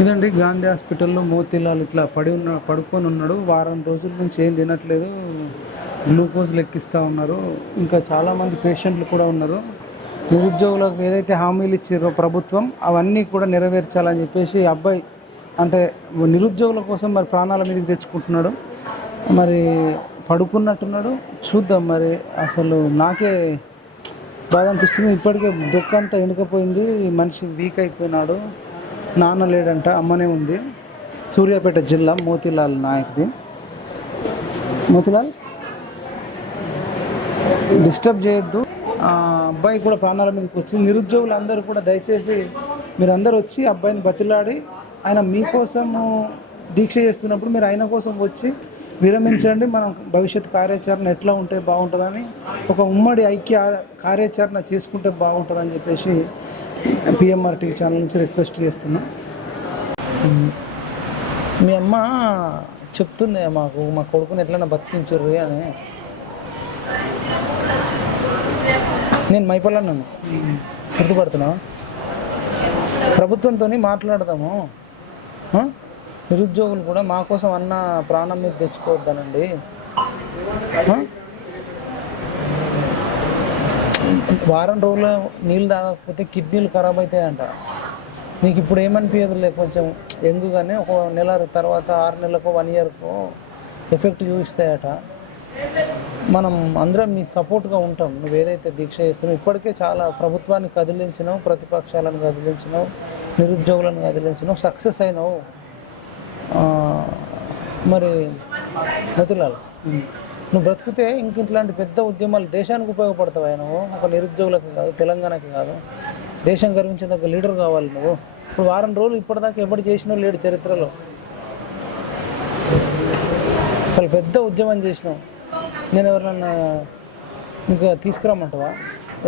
ఇదండి గాంధీ హాస్పిటల్లో మోతీలాల్ ఇట్లా పడుకొని ఉన్నాడు. వారం రోజుల నుంచి ఏం తినట్లేదు. గ్లూకోజ్ లెక్కిస్తూ ఉన్నారు. ఇంకా చాలామంది పేషెంట్లు కూడా ఉన్నారు. నిరుద్యోగులకు ఏదైతే హామీలు ఇచ్చారో ప్రభుత్వం అవన్నీ కూడా నెరవేర్చాలని చెప్పేసి అబ్బాయి అంటే నిరుద్యోగుల కోసం మరి ప్రాణాల మీదకి తెచ్చుకుంటున్నాడు. మరి పడుకున్నట్టున్నాడు. చూద్దాం మరి. అసలు నాకే బాధ అనిపిస్తుంది. ఇప్పటికే దుఃఖంతా ఎండుకపోయింది. మనిషి వీక్ అయిపోయినాడు. నాన్న లేడంట, అమ్మనే ఉంది. సూర్యాపేట జిల్లా మోతీలాల్ నాయక్ది. మోతీలాల్ డిస్టర్బ్ చేయొద్దు. అబ్బాయి కూడా ప్రాణాల మీదకి వచ్చింది. నిరుద్యోగులు అందరూ కూడా దయచేసి మీరందరూ వచ్చి అబ్బాయిని బతిలాడి ఆయన మీకోసము దీక్ష చేస్తున్నప్పుడు మీరు ఆయన కోసం వచ్చి విరమించండి. మనం భవిష్యత్ కార్యాచరణ ఎట్లా ఉంటే బాగుంటుందని ఒక ఉమ్మడి ఐక్య కార్యాచరణ చేసుకుంటే బాగుంటుందని చెప్పేసి పిఎంఆర్ టీవీ ఛానల్ నుంచి రిక్వెస్ట్ చేస్తున్నా. మీ అమ్మ చెప్తుంది మాకు మా కొడుకుని ఎట్లన్నా బతికించుర్రు అని. నేను మైపల్లన్నాను, గుర్తుపడుతున్నా. ప్రభుత్వంతో మాట్లాడదాము. నిరుద్యోగులు కూడా మా కోసం అన్న ప్రాణం మీద తెచ్చుకోవద్దనండి. వారం రోజులు నీళ్ళు తాగకపోతే కిడ్నీలు ఖరాబ్ అవుతాయంట. నీకు ఇప్పుడు ఏమనిపించదులే, కొంచెం యంగ్గానే ఒక నెల తర్వాత 6 నెలలకో 1 ఇయర్కో ఎఫెక్ట్ చూపిస్తాయట. మనం అందరం మీకు సపోర్ట్గా ఉంటాం. నువ్వు ఏదైతే దీక్ష చేస్తున్నావు, ఇప్పటికే చాలా ప్రభుత్వాన్ని కదిలించినావు, ప్రతిపక్షాలను కదిలించినావు, నిరుద్యోగులను కదిలించినావు, సక్సెస్ అయినావు. మరి మోతీలాల్, నువ్వు బ్రతికితే ఇంక ఇట్లాంటి పెద్ద ఉద్యమాలు దేశానికి ఉపయోగపడతావు. నువ్వు ఒక నిరుద్యోగులకి కాదు, తెలంగాణకి కాదు, దేశం గర్వించేందుకు లీడర్ కావాలి నువ్వు. ఇప్పుడు వారం రోజులు ఇప్పటిదాకా ఎవరు చేసినావు లేడు చరిత్రలో. చాలా పెద్ద ఉద్యమం చేసినావు. నేను ఎవరినన్నా ఇంకా తీసుకురామంటావా?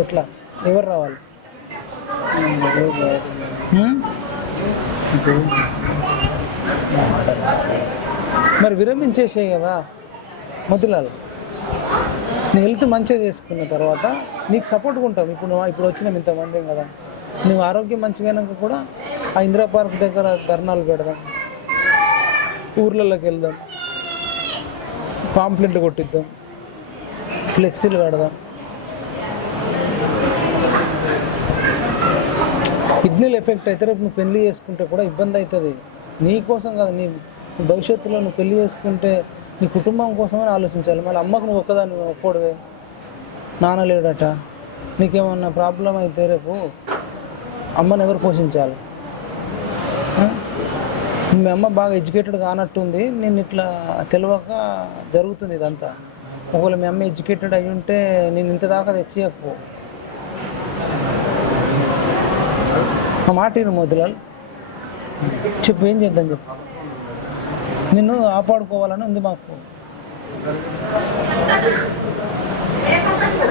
ఎట్లా, ఎవరు రావాలి? మరి విరమించేసే కదా మోతీలాల్. నీ హెల్త్ మంచిగా చేసుకున్న తర్వాత నీకు సపోర్ట్గా ఉంటాం. ఇప్పుడు వచ్చినాం ఇంతమంది కదా. నువ్వు ఆరోగ్యం మంచిగానాక కూడా ఆ ఇందిరా పార్క్ దగ్గర ధర్నాలు పెడదాం, ఊర్లలోకి వెళ్దాం, పాంప్లెట్లు కొట్టిద్దాం, ఫ్లెక్సీలు పెడదాం. కిడ్నీలు ఎఫెక్ట్ అయితే రేపు నువ్వు పెళ్లి చేసుకుంటే కూడా ఇబ్బంది అవుతుంది. నీ కోసం కాదు, నీ భవిష్యత్తులో నువ్వు పెళ్లి చేసుకుంటే నీ కుటుంబం కోసమని ఆలోచించాలి. మళ్ళీ అమ్మకు నువ్వు ఒక్కదాన్ని ఒక్కడవే, నాన్న లేడట, నీకేమన్నా ప్రాబ్లం అయితే రేపు అమ్మని ఎవరు పోషించాలి? మీ అమ్మ బాగా ఎడ్యుకేటెడ్ కానట్టుంది. నేను ఇట్లా తెలియక జరుగుతుంది ఇదంతా. ఒకవేళ మీ అమ్మ ఎడ్యుకేటెడ్ అయి ఉంటే నేను ఇంత దాకా తెచ్చియకపో. ఆ మాట విను మోతీలాల్. చెప్పు, ఏం చేద్దాం చెప్పు. నిన్ను కాపాడుకోవాలని ఉంది మాకు.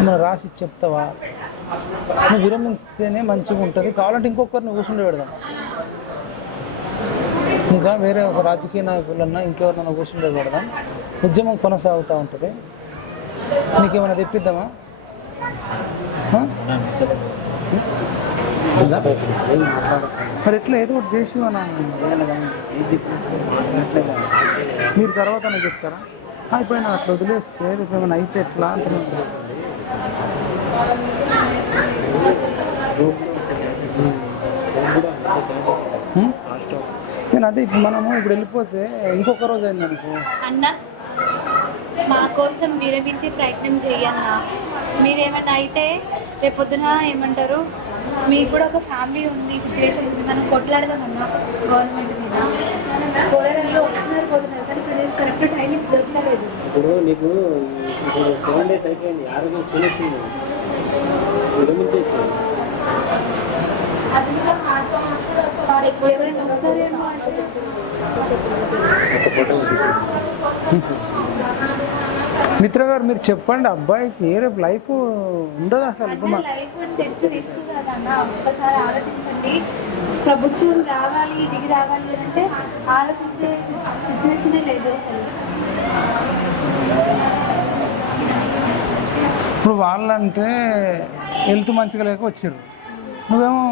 నువ్వు రాసి చెప్తావా? నువ్వు విరమిస్తేనే మంచిగా ఉంటుంది. కావాలంటే ఇంకొకరిని కూర్చుండి పెడదాం. ఇంకా వేరే ఒక రాజకీయ నాయకులన్నా ఇంకెవరినైనా కూర్చుండి పెడదాం. ఉద్యమం కొనసాగుతూ ఉంటుంది. నీకేమైనా తెప్పిద్దామా? మరి ఎట్లా ఏదో ఒకటి చేసి మీరు తర్వాత నాకు చెప్తారా? అయిపోయినా అట్లా వదిలేస్తే రేపు ఏమైనా అయితే ఎట్లా అంటున్నాను. నేను అదే ఇప్పుడు ఇప్పుడు వెళ్ళిపోతే ఇంకొక రోజు అయింది అనుకో. అన్న, మా కోసం విరమించే ప్రయత్నం చెయ్యన్నా. మీరేమన్నా అయితే రేపొద్దున ఏమంటారు? మీకు కూడా ఒక ఫ్యామిలీ ఉంది, సిచ్యువేషన్ ఉంది. మనం కొట్లాడదామన్నా గవర్నమెంట్ మీద. పోరాటంలో వస్తున్నారు పోతున్నారు, కానీ కరెక్ట్ టైమింగ్స్ దొరకలేదు. ఇప్పుడు నీకు 7 days అయిపోయింది, ఆరోగ్యం తెలిసింది. ఎవరైనా వస్తారేమో అంటే మిత్ర గారు మీరు చెప్పండి. అబ్బాయికి ఏ రేపు లైఫ్ ఉండదు అసలు. లైఫ్ అంటే ఎంత రిస్క్ కదన్న. ఒక్కసారి ఆలోచించండి. ప్రభుత్వం రావాలి, దిగి రావాలి అంటే ఆలోచించే సిచ్యువేషనే లేదు అసలు. ఇప్పుడు వాళ్ళంటే హెల్త్ మంచిగా లేక వచ్చారు. నువ్వేమో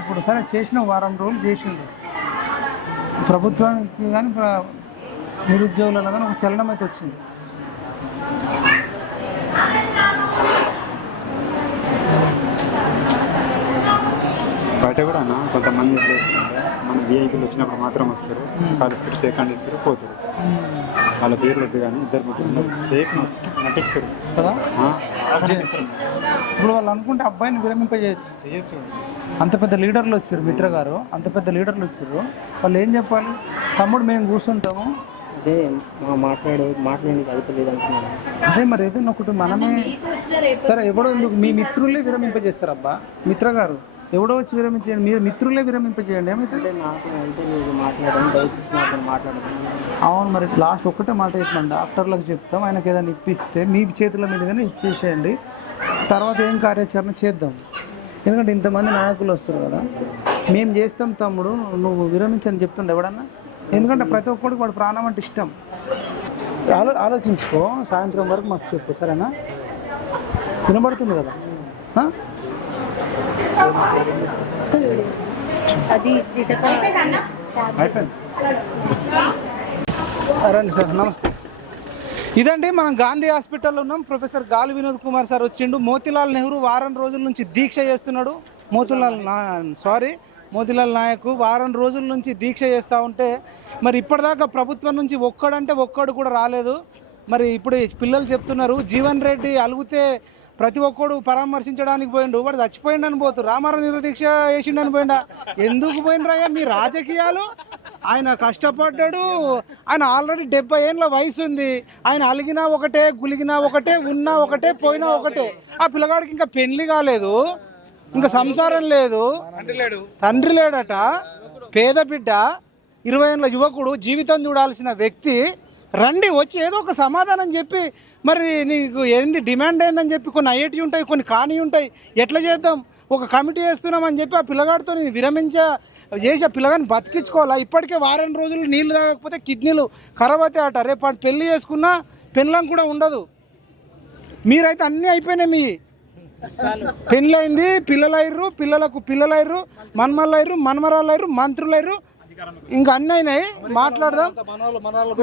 ఇప్పుడు సరే చేసిన వారం రోజులు చేసిండు. ప్రభుత్వానికి కానీ నిరుద్యోగులలో కానీ ఒక చలనం అయితే వచ్చింది. బయట కూడా అన్న కొంతమంది మన విఐపీలు వచ్చినప్పుడు మాత్రం వస్తారు, కలుస్తారు, సెకండ్ ఇస్తారు, పోతారు. వాళ్ళ పేర్లు వద్దు కానీ ఇద్దరు ముగ్గురు ఫేక్ నటిస్తారు కదా. నటిస్తారు. ఇప్పుడు వాళ్ళు అనుకుంటే అబ్బాయిని విరమింపజేయచ్చు. చేయొచ్చు. అంత పెద్ద లీడర్లు వచ్చారు, మిత్ర గారు అంత పెద్ద లీడర్లు వచ్చారు. వాళ్ళు ఏం చెప్పాలి? తమ్ముడు మేము కూర్చుంటాము, అదే మాట్లాడడానికి అవుతలేదు అంటున్నాను. అదే మరి ఏదైనా ఒకటి మనమే. సరే ఎవడో ఎందుకు మీ మిత్రులే విరమింపజేస్తారు అబ్బా. మిత్ర గారు ఎవడో వచ్చి విరమించేయండి, మీరు మిత్రులే విరమింపజేయండి. ఏమైతే నాకు అంటే మాట్లాడడం దయచేసి నాతో మాట్లాడడం. అవును, మరి లాస్ట్ ఒక్కటే మాట చెప్పండి, డాక్టర్లకు చెప్తాం, ఆయనకి ఏదైనా ఇప్పిస్తే మీ చేతుల మీదుగానే ఇచ్చేసేయండి, తర్వాత ఏం కార్యాచరణ చేద్దాం. ఎందుకంటే ఇంతమంది నాయకులు వస్తారు కదా, మేము చేస్తాం తమ్ముడు నువ్వు విరమించని చెప్తుండే ఎవడన్నా. ఎందుకంటే ప్రతి ఒక్కడికి వాడు ప్రాణం అంటే ఇష్టం. ఆలోచించుకో, సాయంత్రం వరకు మాకు చెప్పు, సరేనా? వినబడుతుంది కదా. అది అయిపోయింది. రండి సార్, నమస్తే. ఇదండి మనం గాంధీ హాస్పిటల్లో ఉన్నాం. ప్రొఫెసర్ గాలి వినోద్ కుమార్ సార్ వచ్చిండు. మోతీలాల్ నెహ్రూ వారం రోజుల నుంచి దీక్ష చేస్తున్నాడు. మోతీలాల్ నాయక్ వారం రోజుల నుంచి దీక్ష చేస్తూ ఉంటే మరి ఇప్పటిదాకా ప్రభుత్వం నుంచి ఒక్కడు కూడా రాలేదు. మరి ఇప్పుడు పిల్లలు చెప్తున్నారు జీవన్ రెడ్డి అలుగుతే ప్రతి ఒక్కడు పరామర్శించడానికి పోయిండు, వాడు చచ్చిపోయిండని పోతారు. రామారావు నిరదీక్ష చేసిండని పోయిండా? ఎందుకు పోయినరాయ్యా మీ రాజకీయాలు? ఆయన కష్టపడ్డాడు, ఆయన ఆల్రెడీ 70 ఏళ్ళ వయసు ఉంది. ఆయన అలిగినా ఒకటే, గులిగినా ఒకటే, ఉన్నా ఒకటే, పోయినా ఒకటే. ఆ పిల్లగాడికి ఇంకా పెళ్లి కాలేదు, ఇంకా సంసారం లేదు, తండ్రి లేడట, పేద బిడ్డ, 20 ఏళ్ళ యువకుడు, జీవితం చూడాల్సిన వ్యక్తి. రండి వచ్చి ఏదో ఒక సమాధానం చెప్పి, మరి నీకు ఏంది డిమాండ్ ఏందని చెప్పి, కొన్ని అయ్యేటి ఉంటాయి, కొన్ని కాని ఉంటాయి, ఎట్లా చేద్దాం, ఒక కమిటీ వేస్తున్నామని చెప్పి ఆ పిల్లగాడితో చేసి ఆ పిల్లగాని బతికించుకోవాలా. ఇప్పటికే వారం రోజులు నీళ్ళు తాగకపోతే కిడ్నీలు ఖరాబ్ అవుతాయి అట. రేపు పెళ్లి చేసుకున్నా పెళ్ళం కూడా ఉండదు. మీరైతే అన్నీ అయిపోయినాయి, మీ పెళ్ళయింది, పిల్లలయ్యారు, పిల్లలకు పిల్లలయ్యారు, మన్మళ్ళయ్యారు, మన్మరాళ్ళయ్యారు, మంత్రులయ్యారు, ఇంకా అన్నీ అయినాయి. మాట్లాడదాం.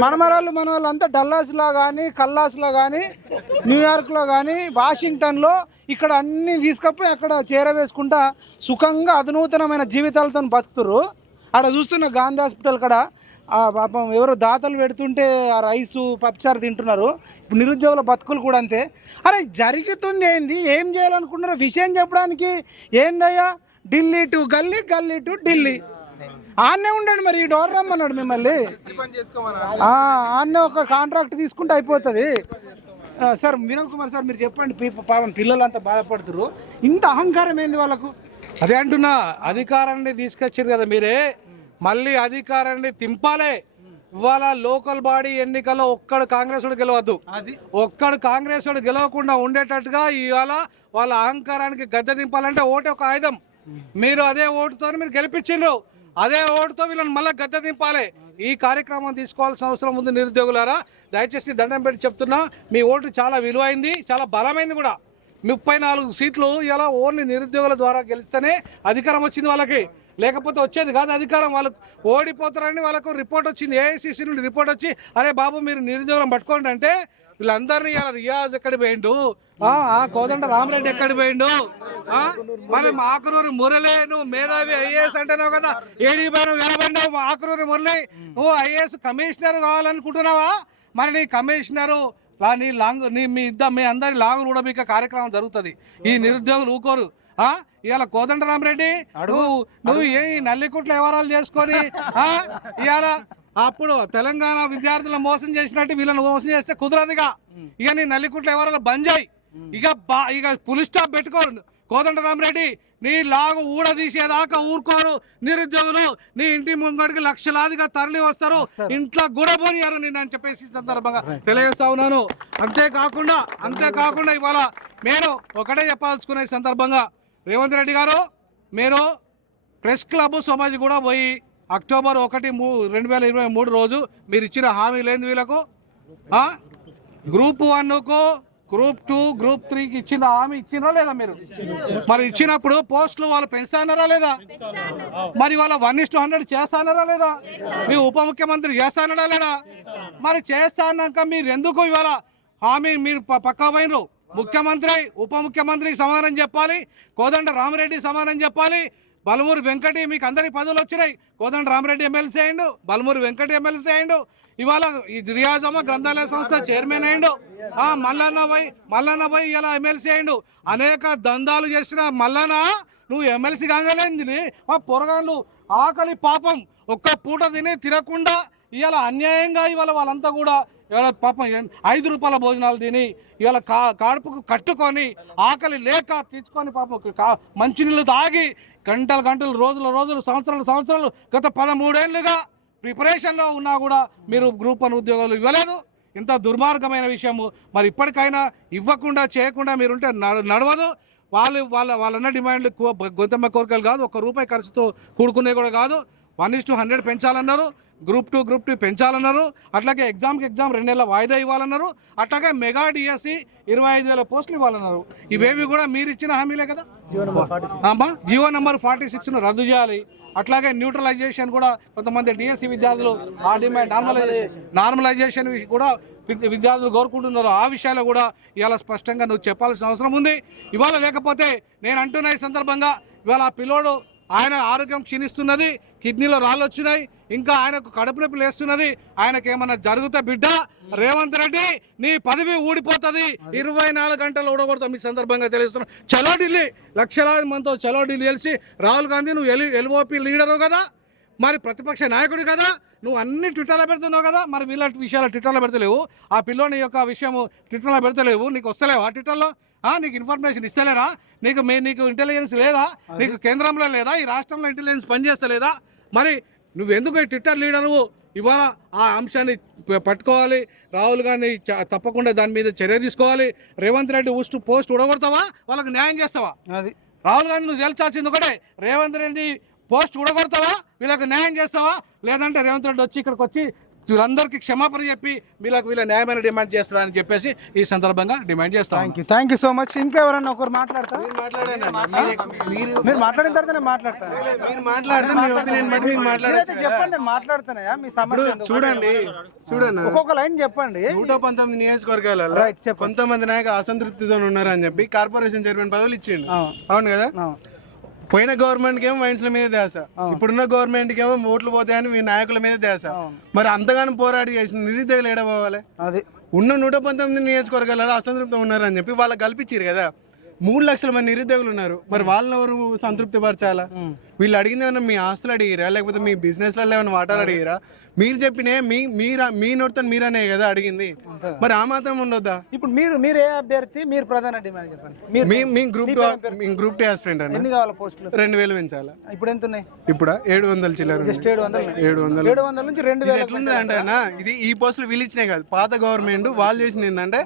మనవరాళ్ళు అంతా డల్లాస్లో కానీ, కల్లాస్లో కానీ, న్యూయార్క్లో కానీ, వాషింగ్టన్లో ఇక్కడ అన్నీ తీసుకపోయి అక్కడ చేరవేసుకుంటా సుఖంగా అధునూతనమైన జీవితాలతో బతుకుతారు. అక్కడ చూస్తున్న గాంధీ హాస్పిటల్ కాడ పాపం ఎవరో దాతలు పెడుతుంటే ఆ రైసు పప్పుచారు తింటున్నారు. ఇప్పుడు నిరుద్యోగుల బతుకులు కూడా అంతే. అరే జరుగుతుంది ఏంది, ఏం చేయాలనుకుంటున్నారో విషయం చెప్పడానికి ఏందయ్యా? ఢిల్లీ టు గల్లీ, గల్లీ టు ఢిల్లీ. ఆన్నే ఉండండి, మరి ఈ డోర్ రమ్మన్నాడు మిమ్మల్ని. ఆన్నే ఒక కాంట్రాక్ట్ తీసుకుంటే అయిపోతుంది. సార్ వినోద్ కుమార్ సార్ మీరు చెప్పండి, పాపం పిల్లలు అంతా బాధపడుతున్నారు, ఇంత అహంకారం ఏంది వాళ్ళకు? అదే అంటున్నా, అధికారాన్ని తీసుకొచ్చారు కదా మీరే, మళ్ళీ అధికారాన్ని తింపాలే. ఇవాళ లోకల్ బాడీ ఎన్నికల్లో ఒక్కడు కాంగ్రెస్ వాడు గెలవద్దు, ఒక్కడు కాంగ్రెస్ వాడు గెలవకుండా ఉండేటట్టుగా ఇవాళ వాళ్ళ అహంకారానికి గద్దె దింపాలంటే ఓటే ఒక ఆయుధం. మీరు అదే ఓటుతో మీరు గెలిపించిండ్రు, అదే ఓటుతో వీళ్ళని మళ్ళీ గద్దె దింపాలి. ఈ కార్యక్రమం తీసుకోవాల్సిన అవసరం ఉంది. నిరుద్యోగులారా దయచేసి దండం పెట్టి చెప్తున్నా, మీ ఓటు చాలా విలువైంది, చాలా బలమైంది కూడా. 34 సీట్లు ఇలా ఓన్లీ నిరుద్యోగుల ద్వారా గెలిస్తేనే అధికారం వచ్చింది వాళ్ళకి, లేకపోతే వచ్చేది కాదు అధికారం. వాళ్ళకు ఓడిపోతారని వాళ్ళకు రిపోర్ట్ వచ్చింది, ఏఐసిసి నుండి రిపోర్ట్ వచ్చి, అరే బాబు మీరు నిరుద్యోగం పట్టుకోండి అంటే వీళ్ళందరినీ ఇలా రియాజ్ ఎక్కడి పోయిండు, కోదండ రామరెడ్డి ఎక్కడి పోయిండు, మనం ఆకునూరు మురళి నువ్వు మేధావి ఐఏఎస్ అంటున్నావు కదా, ఏడీపోయిన వెలబడినావు. ఆకునూరు మురళి నువ్వు ఐఏఎస్ కమిషనర్ కావాలనుకుంటున్నావా? మరి నీ కమిషనరు మీ అందరి లాంగ్ కూడా మీకు కార్యక్రమం జరుగుతుంది. ఈ నిరుద్యోగులు ఊకోరు. ఇవాళ కోదండ రామరెడ్డి నువ్వు ఏ నల్లికుట్ల వ్యవహారాలు చేసుకొని ఇవాళ అప్పుడు తెలంగాణ విద్యార్థులను మోసం చేసినట్టు వీళ్ళని మోసం చేస్తే కుదరదుగా. ఇక నీ నల్లికుట్ల వ్యవహారాలు బంద్ చేయి, ఇక పులి స్టాప్ పెట్టుకోరు. కోదండ రామరెడ్డి నీ లాగు ఊడదీసేదాకా ఊరుకోరు నిరుద్యోగులు. నీ ఇంటి ముంగడికి లక్షలాదిగా తరలి వస్తారు, ఇంట్లో గుడబోనియారు నిన్ను అని చెప్పేసి సందర్భంగా తెలియజేస్తా ఉన్నాను. అంతేకాకుండా ఇవాళ నేను ఒకటే చెప్పాల్సుకునే సందర్భంగా, రేవంత్ రెడ్డి గారు మీరు ప్రెస్ క్లబ్ సమాజ్ కూడా పోయి అక్టోబర్ 1, 2023 రోజు మీరు ఇచ్చిన హామీ లేని వీళ్ళకు గ్రూప్ 1కు గ్రూప్ 2 గ్రూప్ 3కి ఇచ్చిన హామీ ఇచ్చినా లేదా మీరు? మరి ఇచ్చినప్పుడు పోస్టులు వాళ్ళు పెంచుతానారా లేదా? మరి వాళ్ళ 1:100 చేస్తానారా లేదా? మీ ఉప ముఖ్యమంత్రి చేస్తానడా లేదా? మరి చేస్తానాక మీరు ఎందుకు ఇవాళ హామీ మీరు పక్కా పోయినరు? ముఖ్యమంత్రి ఉప ముఖ్యమంత్రికి సమాధానం చెప్పాలి, కోదండ రామిరెడ్డి సమాధానం చెప్పాలి. బలమూరి వెంకటి మీకు అందరికి పదవులు వచ్చినాయి. కోదండ రామిరెడ్డి ఎమ్మెల్సీ అయ్యిండు, బలమూరి వెంకటి ఎమ్మెల్సీ అయ్యిండు, ఇవాళ ఈ రియాజమ్మ గ్రంథాలయ సంస్థ చైర్మన్ అయ్యిండు, మల్లన్న భాయ్ ఇలా ఎమ్మెల్సీ అయ్యిండు. అనేక దందాలు చేసిన మల్లన్న నువ్వు ఎమ్మెల్సీ కాగలేంది. మా పొరగాళ్ళు ఆకలి పాపం ఒక్క పూట తినకుండా ఇవాళ అన్యాయంగా ఇవాళ వాళ్ళంతా కూడా ఇవాళ పాపం 5 రూపాయల భోజనాలు తిని ఇవాళ కడుపుకు కట్టుకొని ఆకలి లేక తెచ్చుకొని పాపం మంచినీళ్ళు తాగి గంటలు రోజులు సంవత్సరాలు గత 13 ఏళ్ళుగా ప్రిపరేషన్లో ఉన్నా కూడా మీరు గ్రూప్ 1 ఉద్యోగాలు ఇవ్వలేదు. ఇంత దుర్మార్గమైన విషయము. మరి ఇప్పటికైనా ఇవ్వకుండా చేయకుండా మీరుంటే నడవదు. వాళ్ళన్న డిమాండ్లు గొంతమ్మ కోరికలు కాదు, ₹1 ఖర్చుతో కూడుకునే కూడా కాదు. 1:100 పెంచాలన్నారు, గ్రూప్ 2 పెంచాలన్నారు, అట్లాగే ఎగ్జామ్ 2 నెలల వాయిదా ఇవ్వాలన్నారు, అట్లాగే మెగా డిఎస్సి 25,000 పోస్టులు ఇవ్వాలన్నారు. ఇవేవి కూడా మీరు ఇచ్చిన హామీలే కదా. జియో నెంబర్ 46ను రద్దు చేయాలి. అట్లాగే న్యూట్రలైజేషన్ కూడా కొంతమంది డిఎస్సి విద్యార్థులు ఆ డిమాండ్ నార్మలైజేషన్ కూడా విద్యార్థులు కోరుకుంటున్నారు. ఆ విషయాలు కూడా ఇవాళ స్పష్టంగా నువ్వు చెప్పాల్సిన అవసరం ఉంది. ఇవాళ లేకపోతే నేను అంటున్నా ఈ సందర్భంగా, ఇవాళ ఆ పిల్లోడు ఆయన ఆరోగ్యం క్షీణిస్తున్నది, కిడ్నీలో రాళ్ళు వచ్చినాయి, ఇంకా ఆయనకు కడుపు నొప్పి లేస్తున్నది. ఆయనకు ఏమన్నా జరిగితే బిడ్డ రేవంత్ రెడ్డి నీ పదవి ఊడిపోతుంది, 24 గంటలు ఊడగొడతాం. ఈ సందర్భంగా తెలుస్తున్నాం. చలో ఢిల్లీ, లక్షలాది మందితో చలో ఢిల్లీ కలిసి రాహుల్ గాంధీ నువ్వు ఎల్ఓపి లీడరు కదా, మరి ప్రతిపక్ష నాయకుడు కదా, నువ్వు అన్ని ట్విట్టర్లో పెడుతున్నావు కదా, మరి వీళ్ళ విషయాలు ట్విట్టర్లో పెడతలేవు, ఆ పిల్లోని యొక్క విషయము ట్విట్టర్లో పెడతలేవు, నీకు వస్తలేవు ఆ ట్విట్టర్లో? నీకు ఇన్ఫర్మేషన్ ఇస్తలేరా? నీకు ఇంటెలిజెన్స్ లేదా? నీకు కేంద్రంలో లేదా? ఈ రాష్ట్రంలో ఇంటెలిజెన్స్ పనిచేస్తలేదా? మరి నువ్వెందుకు ఈ ట్విట్టర్ లీడరు? ఇవాళ ఆ అంశాన్ని పట్టుకోవాలి. రాహుల్ గాంధీ తప్పకుండా దాని మీద చర్య తీసుకోవాలి. రేవంత్ రెడ్డి పోస్ట్ ఉడగొడతావా, వాళ్ళకి న్యాయం చేస్తావా? అది రాహుల్ గాంధీ నువ్వు తేల్చాల్సింది ఒకటే, రేవంత్ రెడ్డి పోస్ట్ ఉడగొడతావా, వీళ్ళకి న్యాయం చేస్తావా? లేదంటే రేవంత్ రెడ్డి వచ్చి ఇక్కడికి వచ్చి వీళ్ళందరికీ క్షమాపణ చెప్పి వీళ్ళ న్యాయమైన డిమాండ్ చేస్తారని చెప్పేసి ఈ సందర్భంగా డిమాండ్ చేస్తాం. Thank you so much. ఇంకా ఎవరన్నా ఒకరు మాట్లాడతారు? మీరు మాట్లాడిన తర్వాత మాట్లాడతారు. చెప్పండి, మాట్లాడుతున్నాయా మీ సమస్య? చూడండి ఒక్కొక్క లైన్ చెప్పండి. 119 నియోజకవర్గాలలో కొంతమంది నాయకులు అసంతృప్తితో ఉన్నారు అని చెప్పి కార్పొరేషన్ చైర్మన్ పదవులు ఇచ్చిండు. అవును కదా. పోయిన గవర్నమెంట్ కి ఏమో వైన్స్ల మీద ధ్యాస, ఇప్పుడున్న గవర్నమెంట్ కి ఏమో ఓట్లు పోతాయని మీ నాయకుల మీద ధ్యాస. మరి అంతగానో పోరాడి చేసిన నిరుద్యోగులు ఏడపోవాలి? అది ఉన్న 119 నియోజకవర్గాలలో అసంతృప్తి ఉన్నారని చెప్పి వాళ్ళకి కల్పించారు కదా. 3 లక్షల మంది నిరుద్యోగులు ఉన్నారు. మరి వాళ్ళని ఎవరు సంతృప్తి పరచాలా? వీళ్ళు అడిగింది ఏమన్నా మీ ఆస్తులు అడిగిరా, లేకపోతే మీ బిజినెస్లలో ఏమైనా వాటాలు అడిగిరా? మీరు చెప్పినే మీ నోటితో మీరనే కదా అడిగింది. మరి ఆ మాత్రం ఉండొద్దా? ఇప్పుడు మీరు ఏ అభ్యర్థి, మీరు ప్రధాన డిమాండ్ చెప్పండి. మీ గ్రూప్ 2 ఆస్పిరెంట్ అన్న. ఎన్ని కావాలి పోస్టులు? 2,000 పెంచాలా? ఇప్పుడు ఎంత ఉన్నాయి? ఇప్పుడు 700 చిల్లర. 700 నుంచి 2,000 ఎట్లుంది అంటే అన్న, ఇది ఈ పోస్టులు వీళ్ళు ఇచ్చినాయి కాదు. పాత గవర్నమెంట్ వాళ్ళు చేసింది ఏంటంటే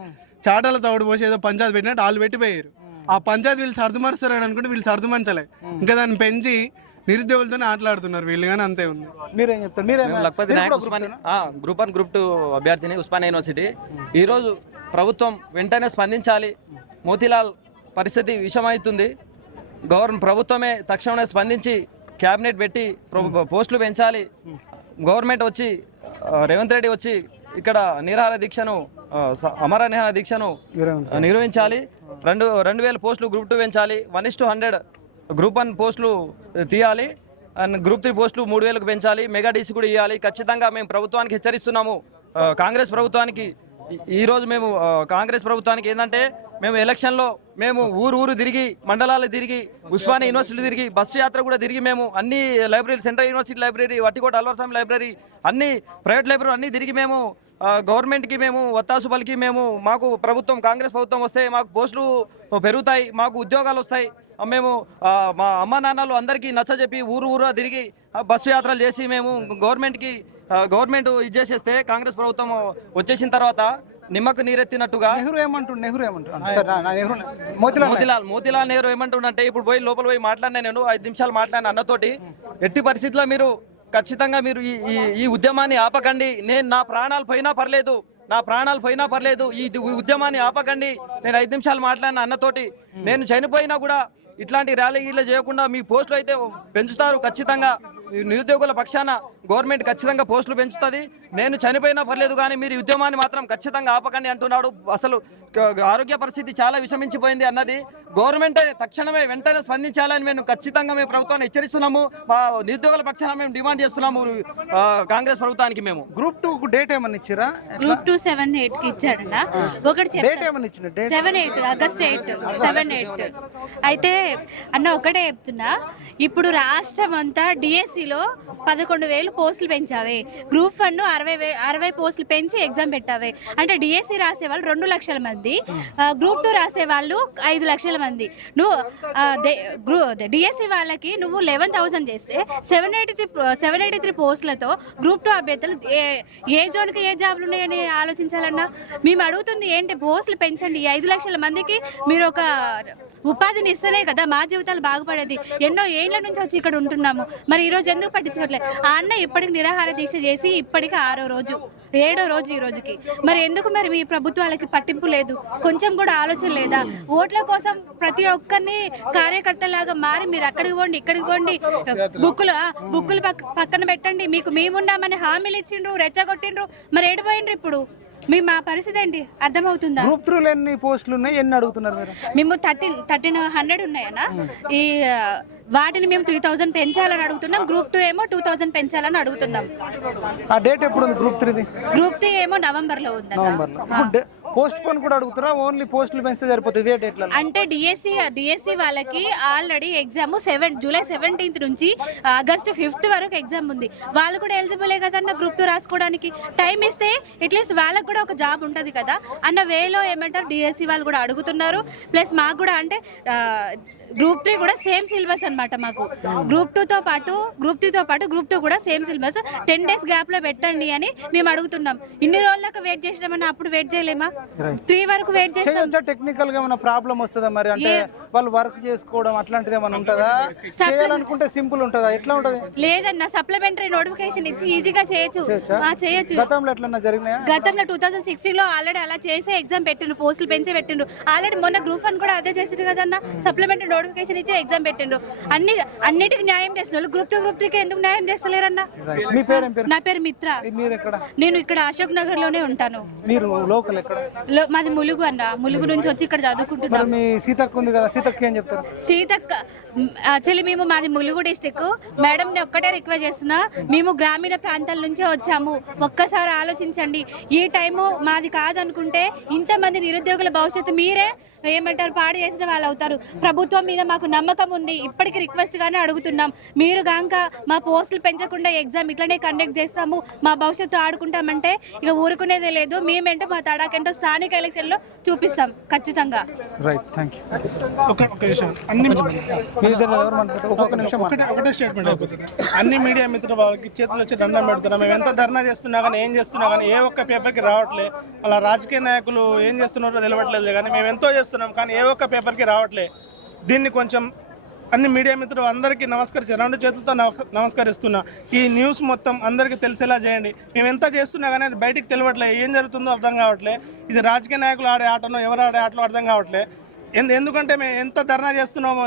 చాటాల తవుడు పోసి ఏదో పంచాయతీ పెట్టినట్టు వాళ్ళు పెట్టిపోయారు. ఆ పంచాయతీ వీళ్ళు సర్దుమరుస్తారని అనుకుంటే వీళ్ళు సర్దుమంచలే, ఇంకా దాన్ని పెంచి నిరుద్యోగులతోనే ఆటలాడుతున్నారు వీళ్ళు. కానీ అంతే ఉంది. మీరేం చెప్తారు? గ్రూప్ 1 గ్రూప్ 2 అభ్యర్థిని ఉస్మానియా యూనివర్సిటీ. ఈరోజు ప్రభుత్వం వెంటనే స్పందించాలి. మోతీలాల్ పరిస్థితి విషమవుతుంది. ప్రభుత్వమే తక్షణమే స్పందించి క్యాబినెట్ పెట్టి పోస్టులు పెంచాలి. గవర్నమెంట్ వచ్చి రేవంత్ రెడ్డి వచ్చి ఇక్కడ నిరాహార దీక్షను అమర నిరాహార దీక్షను నిర్వహించాలి. 2,000 పోస్టులు గ్రూప్ 2 పెంచాలి. 1:100 గ్రూప్ 1 పోస్టులు తీయాలి. అండ్ గ్రూప్ 3 పోస్టులు 3,000కు పెంచాలి. మెగా డీసీ కూడా ఇవ్వాలి. ఖచ్చితంగా మేము ప్రభుత్వానికి హెచ్చరిస్తున్నాము. కాంగ్రెస్ ప్రభుత్వానికి ఈరోజు మేము కాంగ్రెస్ ప్రభుత్వానికి ఏంటంటే, మేము ఎలక్షన్లో మేము ఊరు తిరిగి, మండలాలు తిరిగి, ఉస్మానియా యూనివర్సిటీ తిరిగి, బస్సు యాత్ర కూడా తిరిగి, మేము అన్ని library, central university library, Vattikota Alwarswamy library, అన్ని ప్రైవేట్ లైబ్రరీ అన్నీ తిరిగి మేము గవర్నమెంట్కి మేము ఒత్తాసు పలికి మాకు ప్రభుత్వం కాంగ్రెస్ ప్రభుత్వం వస్తే మాకు పోస్టులు పెరుగుతాయి, మాకు ఉద్యోగాలు వస్తాయి, మేము మా అమ్మ నాన్నలు అందరికీ నచ్చజెప్పి ఊరు తిరిగి బస్సు యాత్రలు చేసి మేము గవర్నమెంట్ ఇది చేసేస్తే, కాంగ్రెస్ ప్రభుత్వం వచ్చేసిన తర్వాత నిమ్మకు నీరెత్తినట్టుగా మోతీలాల్ నెహ్రూ ఏమంటుండంటే, ఇప్పుడు పోయి లోపల పోయి మాట్లాడినా, నేను 5 నిమిషాలు మాట్లాడిన అన్నతోటి, ఎట్టి పరిస్థితుల్లో మీరు ఖచ్చితంగా మీరు ఈ ఉద్యమాన్ని ఆపకండి. నేను నా ప్రాణాలు పోయినా పర్లేదు, నా ప్రాణాలు పోయినా పర్లేదు, ఈ ఉద్యమాన్ని ఆపకండి. నేను 5 నిమిషాలు మాట్లాడిన అన్నతోటి, నేను చనిపోయినా కూడా ఇట్లాంటి ర్యాలీ గీళ్ళు చేయకుండా మీ పోస్టులు అయితే పెంచుతారు ఖచ్చితంగా. నిరుద్యోగుల పక్షాన గవర్నమెంట్ ఖచ్చితంగా పోస్టులు పెంచుతుంది. నేను చనిపోయినా పర్లేదు కానీ మీరు ఉద్యమాన్ని మాత్రం ఖచ్చితంగా ఆపకండి అంటున్నాడు. అసలు ఆరోగ్య పరిస్థితి చాలా విషమించిపోయింది అన్నది గవర్నమెంట్ తక్షణమే వెంటనే స్పందించాలని మేము ఖచ్చితంగా మేము ప్రభుత్వాన్ని హెచ్చరిస్తున్నాము. మా నిరుద్యోగుల పక్షాన మేము డిమాండ్ చేస్తున్నాము కాంగ్రెస్ ప్రభుత్వానికి. మేము గ్రూప్ 2 డేట్ ఏమన్నా ఇచ్చిరా? గ్రూప్ 2 7/8 కి ఇచ్చాడన్న. ఒకటి డేట్ ఏమన్నా ఇచ్చిన? 7/8 ఆగస్ట్ 8 7/8 అయితే అన్న ఒకటే చెప్తున్నా, ఇప్పుడు రాష్ట్రం అంతా డిఎస్సిలో 11,000 పోస్టులు పెంచావే, గ్రూప్ 1 60 పోస్టులు పెంచి ఎగ్జామ్ పెట్టావే. అంటే డిఎస్సి రాసే వాళ్ళు 2 లక్షల మంది, గ్రూప్ 2 రాసే వాళ్ళు 5 లక్షల మంది. నువ్వు డిఎస్సి వాళ్ళకి నువ్వు 11,000 చేస్తే 783 పోస్టులతో గ్రూప్ 2 అభ్యర్థులు ఏ జోన్కి ఏ జాబ్లు ఉన్నాయని ఆలోచించాలన్నా. మేము అడుగుతుంది ఏంటి, పోస్టులు పెంచండి. 5 లక్షల మందికి మీరు ఒక ఉపాధిని ఇస్తేనే కదా మా జీవితాలు బాగుపడేది. ఎన్నో ఏళ్ల నుంచి వచ్చి ఇక్కడ ఉంటున్నాము, మరి ఈరోజు ఎందుకు పట్టించుకోవట్లేదు? ఆ అన్న ఇప్పటికి నిరాహార దీక్ష చేసి ఇప్పటికి 6వ రోజు 7వ రోజు ఈ రోజుకి. మరి ఎందుకు మరి మీ ప్రభుత్వాలకి పట్టింపు లేదు? కొంచెం కూడా ఆలోచన లేదా? ఓట్ల కోసం ప్రతి ఒక్కరిని కార్యకర్తలాగా మారి మీరు అక్కడికి పోండి ఇక్కడికి పోండి, బుక్కులు పక్కన పెట్టండి, మీకు మేమున్నామని హామీలు ఇచ్చిండ్రు, రెచ్చగొట్టిండ్రు, మరి ఏడిపోయిండ్రు. ఇప్పుడు మా పరిస్థితి ఏంటి అర్థమవుతుందా? గ్రూప్ 3 ఎన్ని పోస్టులు ఉన్నాయి, ఎన్ని అడుగుతున్నారు మీరు? మేము 1300 ఉన్నాయన్నా. ఈ వాటిని మేము 3000 పెంచాలని అడుగుతున్నాం. గ్రూప్ 2 ఏమో 2000 పెంచాలని అడుగుతున్నాం. ఆ డేట్ ఎప్పుడు ఉంది గ్రూప్ 3ది? గ్రూప్ 3 ఏమో నవంబర్లో ఉంది. పోస్ట్ పోన్ కూడా అడుగుతారా? ఓన్లీ పోస్టులు పెంచితే సరిపోతుంది ఇదే డేట్లలో? అంటే డిఎస్సి వాళ్ళకి ఆల్రెడీ ఎగ్జామ్ జూలై 17 నుంచి ఆగస్ట్ 5 వరకు ఎగ్జామ్ ఉంది. వాళ్ళు కూడా ఎలిజిబులే కదన్న గ్రూప్ 2 రాసుకోవడానికి. టైం ఇస్తే అట్లీస్ట్ వాళ్ళకు కూడా ఒక జాబ్ ఉంటుంది కదా అన్న వేలో ఏమంటారు డిఎస్సి వాళ్ళు కూడా అడుగుతున్నారు. ప్లస్ మాకు కూడా అంటే గ్రూప్ 3 కూడా సేమ్ సిలబస్ అనమాట. మాకు గ్రూప్ 2తో పాటు గ్రూప్ 2 కూడా సేమ్ సిలబస్. 10 days గ్యాప్ లో పెట్టండి అని మేము అడుగుతున్నాం. ఇన్ని రోజుల దాకా వెయిట్ చేసినామన్నా అప్పుడు వెయిట్ చేయలేమా? 3 వరకు వెయిట్ చేస్తాం. టెక్నికల్ గా ఏమైనా ప్రాబ్లం వస్తుందా మరి? అంటే వాళ్ళు వర్క్ చేసుకోవడం అట్లాంటిది ఏమైనా ఉంటుందా? చేయాలనుకుంటే సింపుల్ ఉంటుందా? ఎట్లా ఉంటది? లేదన్న, సప్లిమెంటరీ నోటిఫికేషన్ ఇచ్చి ఈజీగా చేయొచ్చు. గతంలో ఎట్లన్నా జరిగినాయా? గతంలో 2016 లో ఆల్రెడీ అలా చేసే ఎగ్జామ్ పెట్టిండ్రు, పోస్టులు పెంచి పెట్టిండ్రు. ఆల్రెడీ మొన్న గ్రూప్ 1 కూడా అదే చేసిండ్రు కదన్న, సప్లిమెంటరీ నోటిఫికేషన్ ఇచ్చి ఎగ్జామ్ పెట్టిండ్రు. అన్నిటికి న్యాయం చేసిన వాళ్ళు గ్రూప్ 3కి ఎందుకు న్యాయం చేస్తలేరన్న? మీ పేరు ఏం పేరు? నా పేరు మిత్ర. మీరు ఎక్కడ? నేను ఇక్కడ అశోక్ నగర్ లోనే ఉంటాను. మీరు లోకల్ ఎక్కడ? మాది ములుగు అన్న. ములుగు నుంచి వచ్చి ఇక్కడ చదువుకుంటున్నాను. మీ సీతక్క ఉంది కదా, సీతక్క ఏం చెప్తారు? సీతక్క యాక్చువల్లీ మాది ములుగు డిస్టిక్. మేడం ని ఒక్కటే రిక్వెస్ట్ చేస్తున్నా, మేము గ్రామీణ ప్రాంతాల నుంచే వచ్చాము, ఒక్కసారి ఆలోచించండి. ఈ టైము మాది కాదనుకుంటే ఇంతమంది నిరుద్యోగుల భవిష్యత్తు మీరే ఏమంటారు పాడు చేసిన వాళ్ళు అవుతారు. ప్రభుత్వం మీద మాకు నమ్మకం ఉంది. ఇప్పటికీ రిక్వెస్ట్ గానే అడుగుతున్నాం, మీరు గాంక మా పోస్టులు పెంచకుండా ఎగ్జామ్ ఇట్లనే కండక్ట్ చేస్తాము, మా భవిష్యత్తు ఆడుకుంటామంటే ఇక ఊరుకునేదే లేదు. మేమేంటో మా తడాకేంటో స్థానిక ఎలక్షన్ లో చూపిస్తాం ఖచ్చితంగా. రైట్, థ్యాంక్ ఒకటే స్టేట్మెంట్ అయిపోతుంది. అన్ని మీడియా మిత్రులు వాళ్ళకి చేతులు వచ్చి దండం పెడుతున్నాం. మేము ఎంత ధర్నా చేస్తున్నా కానీ ఏం చేస్తున్నా కానీ ఏ ఒక్క పేపర్కి రావట్లే. అలా రాజకీయ నాయకులు ఏం చేస్తున్నారో తెలియట్లేదు కానీ మేము ఎంతో చేస్తున్నాం కానీ ఏ ఒక్క పేపర్కి రావట్లే. దీన్ని కొంచెం అన్ని మీడియా మిత్రులు అందరికీ నమస్కరించి 2 చేతులతో నమస్కరిస్తున్నా. ఈ న్యూస్ మొత్తం అందరికీ తెలిసేలా చేయండి. మేము ఎంత చేస్తున్నా కానీ అది బయటికి తెలియట్లేదు. ఏం జరుగుతుందో అర్థం కావట్లే. ఇది రాజకీయ నాయకులు ఆడే ఆటనో ఎవరు ఆడే ఆటలో అర్థం కావట్లే. ఎందుకంటే మేము ఎంత ధర్నా చేస్తున్నామో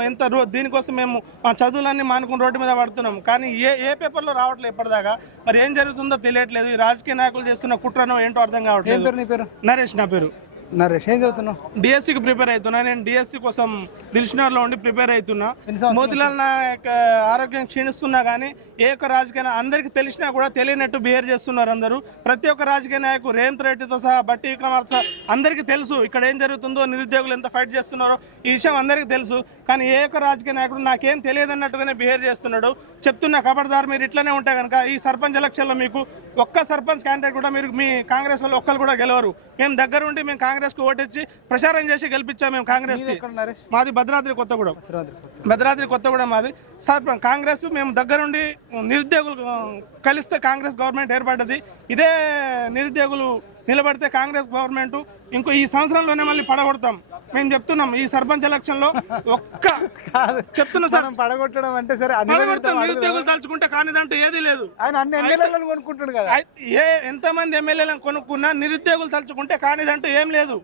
దీనికోసం మేము మా చదువులన్నీ మానుకుని రోడ్డు మీద పడుతున్నాం కానీ ఏ పేపర్లో రావట్లేదు ఇప్పటిదాకా. మరి ఏం జరుగుతుందో తెలియట్లేదు. ఈ రాజకీయ నాయకులు చేస్తున్న కుట్రనో ఏంటో అర్థం కావట్లేదు. నరేష్ నా పేరు. నరేష్, ఏం చదువుతున్నావు? డిఎస్సికి ప్రిపేర్ అవుతున్నా. నేను డిఎస్సి కోసం దిల్షునగర్లో ఉండి ప్రిపేర్ అవుతున్నా. మోతిలాల్ నాయక్ ఆరోగ్యం క్షీణిస్తున్నా కానీ ఏ ఒక్క రాజకీయ అందరికీ తెలిసినా కూడా తెలియనట్టు బిహేవ్ చేస్తున్నారు అందరూ. ప్రతి ఒక్క రాజకీయ నాయకు రేవంత్ రెడ్డితో సహా బట్టి విక్రమార్క అందరికీ తెలుసు ఇక్కడ ఏం జరుగుతుందో, నిరుద్యోగులు ఎంత ఫైట్ చేస్తున్నారో ఈ విషయం అందరికీ తెలుసు. కానీ ఏ ఒక్క రాజకీయ నాయకుడు నాకేం తెలియదు అన్నట్టుగానే బిహేవ్ చేస్తున్నాడు. చెప్తున్నా ఖబర్దార్, మీరు ఇట్లనే ఉంటే కనుక ఈ సర్పంచ్ ఎలక్షన్లో మీకు ఒక్క సర్పంచ్ క్యాండిడేట్ కూడా మీరు మీ కాంగ్రెస్ వాళ్ళు ఒక్కరు కూడా గెలవరు. మేము దగ్గరుండి మేము కాంగ్రెస్కి ఓటిచ్చి ప్రచారం చేసి గెలిపించాం. మేము కాంగ్రెస్కి. మాది భద్రాద్రి కొత్తగూడెం మాది సార్. కాంగ్రెస్ మేము దగ్గరుండి నిరుద్యోగులు కలిస్తే కాంగ్రెస్ గవర్నమెంట్ ఏర్పడ్డది. ఇదే నిరుద్యోగులు నిలబడితే కాంగ్రెస్ గవర్నమెంట్ ఇంకో ఈ సంవత్సరంలోనే మళ్ళీ పడగొడతాం మేము చెప్తున్నాం. ఈ సర్పంచ్ ఎలక్షన్ లో చెప్తున్నా సార్, పడగొట్టడం అంటే సరే పడగొడతాం. నిరుద్యోగులు తలుచుకుంటే కానిదంటూ ఏది లేదు. ఆయన అన్ని ఎమ్మెల్యేలను కొనుక్కుంటాడు కదా. ఎంతమంది ఎమ్మెల్యేలను కొనుక్కున్నా నిరుద్యోగులు తలుచుకుంటే కానిదంటూ ఏం లేదు.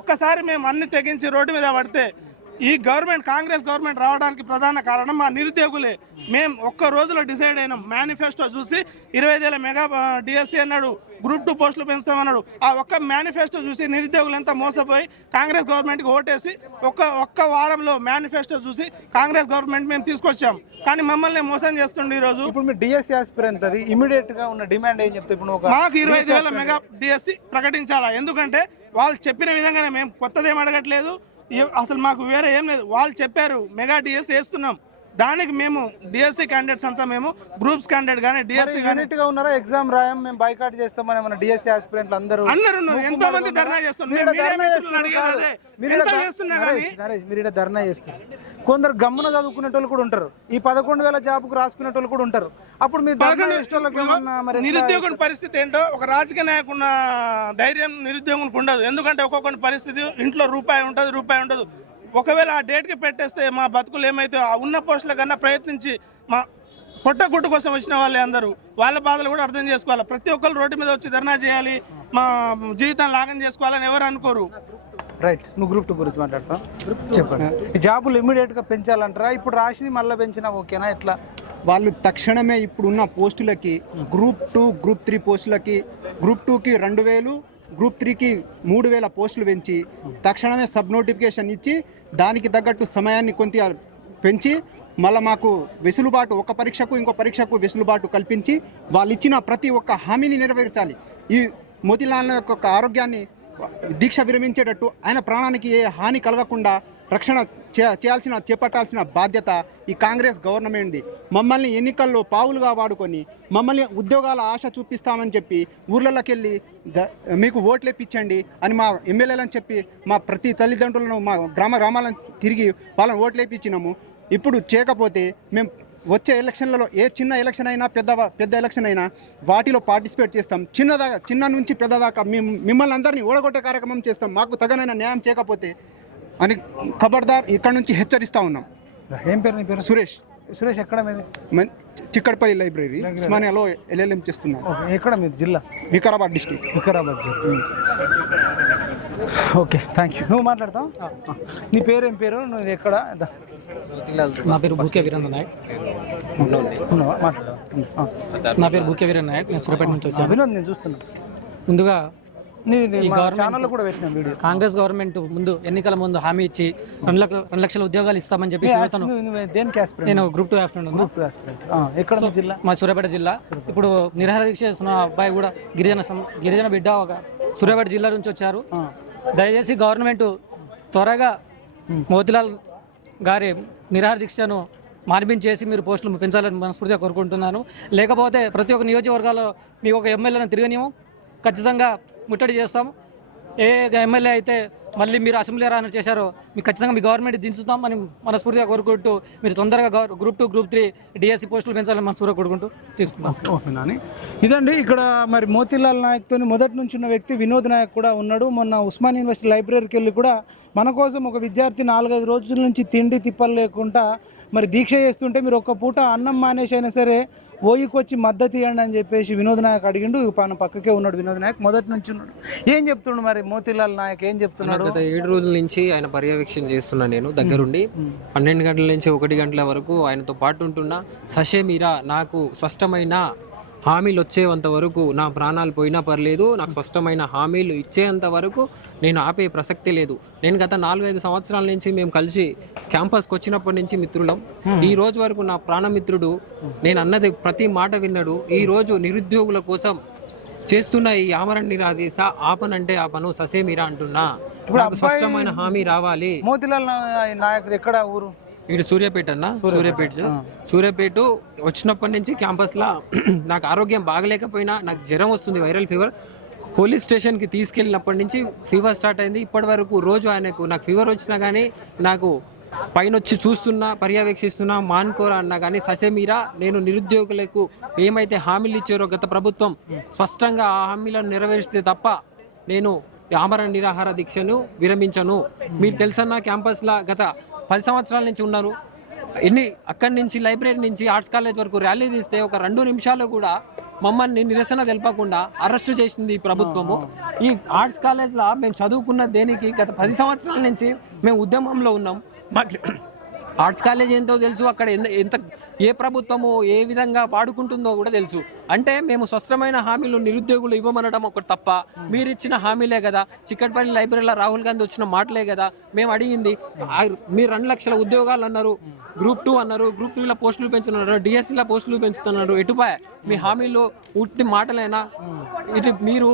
ఒక్కసారి మేము అన్ని తెగించి రోడ్డు మీద పడితే ఈ గవర్నమెంట్ కాంగ్రెస్ గవర్నమెంట్ రావడానికి ప్రధాన కారణం మా నిరుద్యోగులే. మేము ఒక్క రోజులో డిసైడ్ అయినాం. మేనిఫెస్టో చూసి 25,000 మెగా డిఎస్సీ అన్నాడు, గ్రూప్ 2 పోస్టులు పెంచుతామన్నాడు. ఆ ఒక్క మేనిఫెస్టో చూసి నిరుద్యోగులంతా మోసపోయి కాంగ్రెస్ గవర్నమెంట్కి ఓటేసి ఒక్క వారంలో మేనిఫెస్టో చూసి కాంగ్రెస్ గవర్నమెంట్ మేము తీసుకొచ్చాం. కానీ మమ్మల్ని మోసం చేస్తుండే ఈరోజు. ఇప్పుడు మీరు డిఎస్సీ ఆస్పిరెంట్, అది ఇమీడియట్ గా ఉన్న డిమాండ్ ఏం చెప్తే ఇప్పుడు మాకు 25,000 మెగా డిఎస్సీ ప్రకటించాలా. ఎందుకంటే వాళ్ళు చెప్పిన విధంగానే, మేము కొత్తదేం అడగట్లేదు, అసలు మాకు వేరే ఏం లేదు. వాళ్ళు చెప్పారు మెగా డిఎస్సీ వేస్తున్నాం, దానికి మేము డిఎస్సీ క్యాండిడేట్స్ అంతా మేము గ్రూప్స్ క్యాండిడేట్ కానీ డిఎస్సీ కానీ గా ఉన్నారా? ఎగ్జామ్ రాయం మేము బైకాట్ చేస్తామని మన డిఎస్సీ ఆస్పిరెంట్లు అందరూ ఎంతో మంది ధర్నా చేస్తున్నారు. మీరు ధర్నా చేస్తారు. కొందరు గమ్మున చదువుకునేటోళ్ళు కూడా ఉంటారు. ఈ 11,000 జాబ్కు రాసుకునేటోళ్ళు కూడా ఉంటారు. అప్పుడు మీరు నిరుద్యోగుని పరిస్థితి ఏంటో ఒక రాజకీయ నాయకున్న ధైర్యం నిరుద్యోగునికి ఉండదు. ఎందుకంటే ఒక్కొక్కరి పరిస్థితి ఇంట్లో రూపాయి ఉండదు. ఒకవేళ ఆ డేట్కి పెట్టేస్తే మా బతుకులు ఏమైతే ఆ ఉన్న పోస్టుల కన్నా ప్రయత్నించి మా పొట్టగుట్టు కోసం వచ్చిన వాళ్ళే అందరూ వాళ్ళ బాధలు కూడా అర్థం చేసుకోవాలి. ప్రతి ఒక్కరు రోడ్డు మీద వచ్చి ధర్నా చేయాలి, మా జీవితాన్ని లాగం చేసుకోవాలని ఎవరు అనుకోరు. రైట్, నువ్వు గ్రూప్ 2 గురించి మాట్లాడతా చెప్పండి. ఈ జాబులు ఇమీడియట్ గా పెంచాలంటారా? ఇప్పుడు రాసింది మళ్ళీ పెంచినా ఓకేనా? ఎట్లా? వాళ్ళు తక్షణమే ఇప్పుడున్న పోస్టులకి గ్రూప్ 2, గ్రూప్ 3 పోస్టులకి గ్రూప్ 2కి 2,000, గ్రూప్ 3కి 3,000 పోస్టులు పెంచి తక్షణమే సబ్ నోటిఫికేషన్ ఇచ్చి దానికి తగ్గట్టు సమయాన్ని కొంత పెంచి మళ్ళీ మాకు వెసులుబాటు, ఒక పరీక్షకు ఇంకో పరీక్షకు వెసులుబాటు కల్పించి వాళ్ళు ఇచ్చిన ప్రతి ఒక్క హామీని నెరవేర్చాలి. ఈ మోతీలాల్ యొక్క ఆరోగ్యాన్ని దీక్ష విరమించేటట్టు ఆయన ప్రాణానికి ఏ హాని కలగకుండా రక్షణ చేపట్టాల్సిన బాధ్యత ఈ కాంగ్రెస్ గవర్నమెంట్ది. మమ్మల్ని ఎన్నికల్లో పావులుగా వాడుకొని మమ్మల్ని ఉద్యోగాల ఆశ చూపిస్తామని చెప్పి ఊర్లలోకి వెళ్ళి మీకు ఓట్లు ఇప్పించండి అని మా ఎమ్మెల్యేలని చెప్పి మా ప్రతి తల్లిదండ్రులను మా గ్రామాలను తిరిగి వాళ్ళని ఓట్లు ఇప్పించినాము. ఇప్పుడు చేయకపోతే మేము వచ్చే ఎలక్షన్లలో ఏ చిన్న ఎలక్షన్ అయినా పెద్ద ఎలక్షన్ అయినా వాటిలో పార్టిసిపేట్ చేస్తాం. చిన్న నుంచి పెద్ద దాకా మిమ్మల్ని అందరినీ ఓడగొట్టే కార్యక్రమం చేస్తాం. మాకు తగనైన న్యాయం చేయకపోతే అని ఖబర్దార్ ఇక్కడ నుంచి హెచ్చరిస్తూ ఉన్నాం. ఏం పేరు నీ పేరు? సురేష్. సురేష్ ఎక్కడ మీది? చిక్కడపల్లి లైబ్రరీ ఉస్మానియాలో LLM చేస్తున్నాను. ఎక్కడ మీది? జిల్లా వికారాబాద్ డిస్టిక్. వికారాబాద్ జిల్లా. Okay, thank you. నువ్వు మాట్లాడతావు? నీ పేరు ఏం పేరు? నువ్వు ఎక్కడ? నా పేరు భూకే వీరేంద్ర నాయక్. నా పేరు భూకే వీరేంద్ర నాయక్. నేను సూర్యాపేట నుంచి వచ్చాను. వినోద్, నేను చూస్తున్నాను. ముందుగా కాంగ్రెస్ గవర్నమెంట్ ముందు ఎన్నికల ముందు హామీ ఇచ్చి 2 లక్షల ఉద్యోగాలు ఇస్తామని చెప్పి నేను గ్రూప్ 2 మా సూర్యాపేట జిల్లా. ఇప్పుడు నిరాహార దీక్ష చేస్తున్న అబ్బాయి కూడా గిరిజన బిడ్డ ఒక సూర్యాపేట జిల్లా నుంచి వచ్చారు. దయచేసి గవర్నమెంట్ త్వరగా మోతీలాల్ గారి నిరాహార దీక్షను మార్పించేసి మీరు పోస్టులు పెంచాలని మనస్ఫూర్తిగా కోరుకుంటున్నాను. లేకపోతే ప్రతి ఒక్క నియోజకవర్గాల్లో మీ ఒక ఎమ్మెల్యేలను తిరగనివ్వం, ఖచ్చితంగా ముట్టడి చేస్తాం. ఏ ఎమ్మెల్యే అయితే మళ్ళీ మీరు అసెంబ్లీ రానట్టు చేశారో మీకు ఖచ్చితంగా మీ గవర్నమెంట్ దించుతాం అని మనస్ఫూర్తిగా కోరుకుంటూ మీరు తొందరగా గ్రూప్ 2, గ్రూప్ 3 డిఎస్సీ పోస్టులు పెంచాలని మనస్ఫూర్తిగా కోరుకుంటూ తీసుకుంటాం. ఇదండి ఇక్కడ మరి మోతీలాల్ నాయక్తో మొదటి నుంచి ఉన్న వ్యక్తి వినోద్ నాయక్ కూడా ఉన్నాడు. మొన్న ఉస్మాన్ యూనివర్సిటీ లైబ్రరీకి వెళ్ళి కూడా మన కోసం ఒక విద్యార్థి 4-5 రోజుల నుంచి తిండి తిప్పలు లేకుండా మరి దీక్ష చేస్తుంటే మీరు ఒక్క పూట అన్నం మానేసి అయినా సరే ఓయికి వచ్చి మద్దతు ఇవ్వండి అని చెప్పేసి వినోద్ నాయక్ అడిగిండు. మన పక్కకే ఉన్నాడు వినోద్ నాయక్, మొదటి నుంచి ఉన్నాడు. ఏం చెప్తున్నాడు మరి మోతీలాల్ నాయక్? ఏం చెప్తున్నాడు? గత 7 రోజుల నుంచి ఆయన పర్యవేక్షణ చేస్తున్నాను నేను దగ్గరుండి. 12 గంటల నుంచి 1 గంటల వరకు ఆయనతో పాటు ఉంటున్నా. సషేమీరా నాకు స్పష్టమైన హామీలు వచ్చేంత వరకు, నా ప్రాణాలు పోయినా పర్లేదు, నాకు స్పష్టమైన హామీలు ఇచ్చేంత వరకు నేను ఆపే ప్రసక్తి లేదు. నేను గత 4-5 సంవత్సరాల నుంచి మేము కలిసి క్యాంపస్కి వచ్చినప్పటి నుంచి మిత్రులం. ఈ రోజు వరకు నా ప్రాణమిత్రుడు నేను అన్నది ప్రతి మాట విన్నాడు. ఈ రోజు నిరుద్యోగుల కోసం చేస్తున్న ఈ ఆమరణ నిరాదేశ ఆపనంటే ఆపను, ససేమిరా అంటున్నా. నాకు స్పష్టమైన హామీ రావాలి. మోతీలాల్ నాయక్ ఎక్కడ ఊరు? ఇటు సూర్యాపేట అన్న, సూర్యాపేట వచ్చినప్పటి నుంచి క్యాంపస్లో నాకు ఆరోగ్యం బాగలేకపోయినా, నాకు జ్వరం వస్తుంది, వైరల్ ఫీవర్. పోలీస్ స్టేషన్కి తీసుకెళ్ళినప్పటి నుంచి ఫీవర్ స్టార్ట్ అయింది. ఇప్పటి వరకు రోజు నాకు ఫీవర్ వచ్చినా కానీ నాకు పైన వచ్చి చూస్తున్నా పర్యవేక్షిస్తున్నా మానుకోరా అన్నా కానీ ససేమీరా నేను నిరుద్యోగులకు ఏమైతే హామీలు ఇచ్చారో గత ప్రభుత్వం స్పష్టంగా ఆ హామీలను నెరవేరిస్తే తప్ప నేను ఆమరణ నిరాహార దీక్షను విరమించను. మీరు తెలుసన్నా క్యాంపస్లో గత 10 సంవత్సరాల నుంచి ఉన్నారు. అక్కడి నుంచి లైబ్రరీ నుంచి ఆర్ట్స్ కాలేజ్ వరకు ర్యాలీ తీస్తే ఒక 2 నిమిషాలు కూడా మమ్మల్ని నిరసన తెలపకుండా అరెస్టు చేసింది ఈ ప్రభుత్వము. ఈ ఆర్ట్స్ కాలేజ్లో మేము చదువుకున్న దేనికి గత 10 సంవత్సరాల నుంచి మేము ఉద్యమంలో ఉన్నాం. మాకు ఆర్ట్స్ కాలేజ్ ఏంటో తెలుసు, అక్కడ ఎంత ఏ ప్రభుత్వమో ఏ విధంగా వాడుకుంటుందో కూడా తెలుసు. అంటే మేము స్పష్టమైన హామీలు నిరుద్యోగులు ఇవ్వమనడం ఒకటి తప్ప మీరు ఇచ్చిన హామీలే కదా. చిక్కటపల్లి లైబ్రరీలో రాహుల్ గాంధీ వచ్చిన మాటలే కదా మేము అడిగింది. మీరు 2 లక్షల ఉద్యోగాలు అన్నారు, గ్రూప్ 2 అన్నారు, గ్రూప్ 3లో పోస్టులు పెంచుతున్నారు, డిఎస్సీలో పోస్టులు పెంచుతున్నారు. ఎటుపాయ మీ హామీలు ఉట్టి మాటలేనా? ఇటు మీరు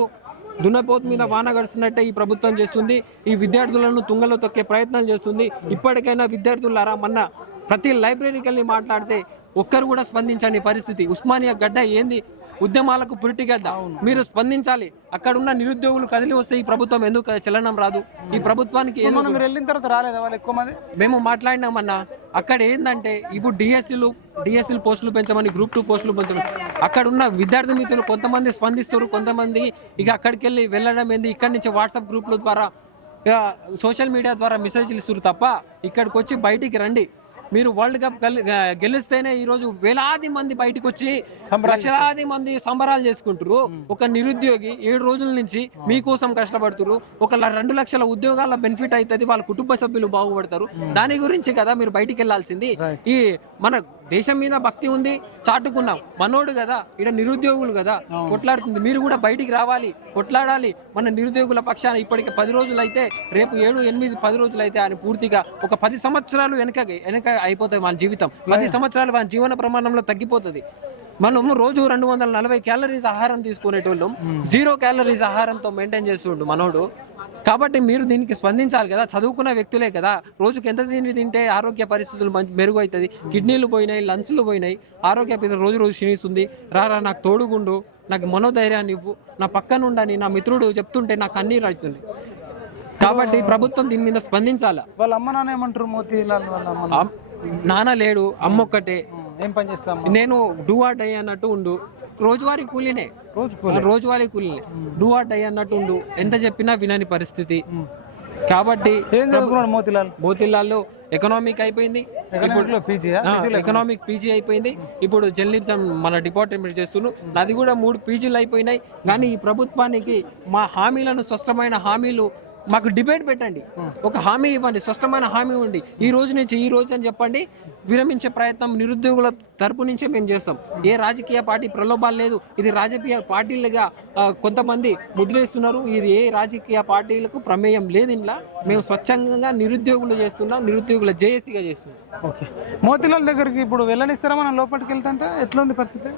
దున్నపోతు మీద వాన గడుస్తున్నట్టే ఈ ప్రభుత్వం చేస్తుంది. ఈ విద్యార్థులను తుంగలో తొక్కే ప్రయత్నాలు చేస్తుంది. ఇప్పటికైనా విద్యార్థులారా, మొన్న ప్రతి లైబ్రరీకి వెళ్ళి మాట్లాడితే ఒక్కరు కూడా స్పందించని పరిస్థితి. ఉస్మానియా గడ్డ ఏంది ఉద్యమాలకు పురిటిగద్ద. మీరు స్పందించాలి. అక్కడ ఉన్న నిరుద్యోగులు కదిలి వస్తే ఈ ప్రభుత్వం ఎందుకు చలనం రాదు? ఈ ప్రభుత్వానికి మీరు వెళ్ళిన తర్వాత రాలేదా వాళ్ళు ఎక్కువ మంది? మేము మాట్లాడినామన్నా. అక్కడ ఏంటంటే ఇప్పుడు డిఎస్సీలు పోస్టులు పెంచమని, గ్రూప్ 2 పోస్టులు పెంచమని అక్కడ ఉన్న విద్యార్థి మిత్రులు కొంతమంది స్పందిస్తారు, కొంతమంది ఇక అక్కడికి వెళ్ళి వెళ్ళడం ఏంది, ఇక్కడి నుంచి వాట్సాప్ గ్రూపుల ద్వారా సోషల్ మీడియా ద్వారా మెసేజ్లు ఇస్తారు తప్ప ఇక్కడికి వచ్చి బయటికి రండి. మీరు వరల్డ్ కప్ గెలిస్తేనే ఈరోజు వేలాది మంది బయటకు వచ్చి లక్షలాది మంది సంబరాలు చేసుకుంటారు. ఒక నిరుద్యోగి 7 రోజుల నుంచి మీకోసం కష్టపడుతున్నారు. ఒక 2 లక్షల ఉద్యోగాల బెనిఫిట్ అవుతుంది, వాళ్ళ కుటుంబ సభ్యులు బాగుపడతారు. దాని గురించి కదా మీరు బయటికి వెళ్ళాల్సింది. ఈ మన దేశం మీద భక్తి ఉంది, చాటుకున్నాం. మనోడు కదా, ఇక్కడ నిరుద్యోగులు కదా కొట్లాడుతుంది. మీరు కూడా బయటికి రావాలి, కొట్లాడాలి. మన నిరుద్యోగుల పక్షాన ఇప్పటికి 10 రోజులు అయితే, రేపు 7, 8, 10 రోజులు అయితే ఆయన పూర్తిగా ఒక 10 సంవత్సరాలు వెనక అయిపోతాయి. మన జీవితం 10 సంవత్సరాలు మన జీవన ప్రమాణంలో తగ్గిపోతుంది. మనం రోజు 240 క్యాలరీస్ ఆహారం తీసుకునేటోళ్ళం 0 క్యాలరీస్ ఆహారంతో మెయింటైన్ చేస్తుండు మనోడు. కాబట్టి మీరు దీనికి స్పందించాలి కదా. చదువుకున్న వ్యక్తులే కదా. రోజుకి ఎంత తింటే ఆరోగ్య పరిస్థితులు మెరుగు అవుతుంది. కిడ్నీలు పోయినాయి, లంగ్స్లు పోయినాయి, ఆరోగ్య పరిస్థితి రోజు క్షీణిస్తుంది. రారా నాకు తోడుగుండు, నాకు మనోధైర్యాన్ని ఇవ్వు, నా పక్కన ఉండని నా మిత్రుడు చెప్తుంటే నాకు కన్నీరు అవుతుంది. కాబట్టి ప్రభుత్వం దీని మీద స్పందించాలా. వాళ్ళ అమ్మ నాన్న ఏమంటారు? మోతీలాల్ వాళ్ళ అమ్మ నాన్న లేడు, అమ్మ ఒక్కటే. ఏం పని చేస్తాం? నేను డూ ఆర్ డై అన్నట్టు ఉండు. రోజువారీ కూలీనే, రోజువారీ కూలీనే. డూ ఆర్ డై అన్నట్టు ఉండు. ఎంత చెప్పినా వినని పరిస్థితి. కాబట్టి మోతీలాల్లో ఎకనామిక్ అయిపోయింది, ఎకనామిక్ పీజీ అయిపోయింది. ఇప్పుడు జర్నలిజం మన డిపార్ట్మెంట్ చేస్తున్నాం, అది కూడా 3 పీజీలు అయిపోయినాయి. కానీ ఈ ప్రభుత్వానికి మా హామీలను, స్పష్టమైన హామీలు మాకు డిబేట్ పెట్టండి. ఒక హామీ ఇవ్వండి, స్పష్టమైన హామీ ఇవ్వండి. ఈ రోజు నుంచి ఈ రోజు అని చెప్పండి. విరమించే ప్రయత్నం నిరుద్యోగుల తరపు నుంచే మేము చేస్తాం. ఏ రాజకీయ పార్టీ ప్రలోభాలు లేదు. ఇది రాజకీయ పార్టీలుగా కొంతమంది ముద్రేస్తున్నారు. ఇది ఏ రాజకీయ పార్టీలకు ప్రమేయం లేదు. ఇంట్లో మేము స్వచ్ఛంగా నిరుద్యోగులు చేస్తున్నాం, నిరుద్యోగుల జేఏసీగా చేస్తున్నాం. ఓకే, మోతీలాల్ దగ్గరికి ఇప్పుడు వెళ్ళనిస్తారా? మనం లోపలికి వెళ్తుంటే ఎట్లా ఉంది పరిస్థితి?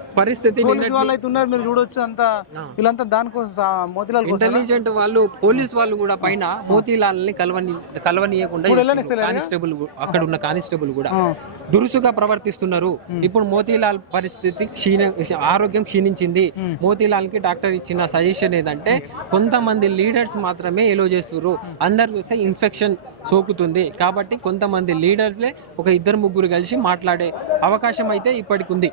వాళ్ళు అయితే ఉన్నారు, మీరు చూడొచ్చు. అంతా వీళ్ళంతా దానికోసం మోతీలాల్ ఇంటెలిజెంట్ వాళ్ళు, పోలీస్ వాళ్ళు కూడా పైన మోతీలాల్ని కలవనీయకుండా కానిస్టేబుల్, అక్కడ ఉన్న కానిస్టేబుల్ కూడా దురుసుగా ప్రవర్తిస్తున్నారు. ఇప్పుడు మోతీలాల్ పరిస్థితి ఆరోగ్యం క్షీణించింది. మోతీలాల్ కి డాక్టర్ ఇచ్చిన సజెషన్ ఏదంటే కొంతమంది లీడర్స్ మాత్రమే ఎలో చేస్తున్నారు, అందరు చూస్తే ఇన్ఫెక్షన్ సోకుతుంది. కాబట్టి కొంతమంది లీడర్స్లే ఒక 2-3 కలిసి మాట్లాడే అవకాశం అయితే ఇప్పటికి ఉంది.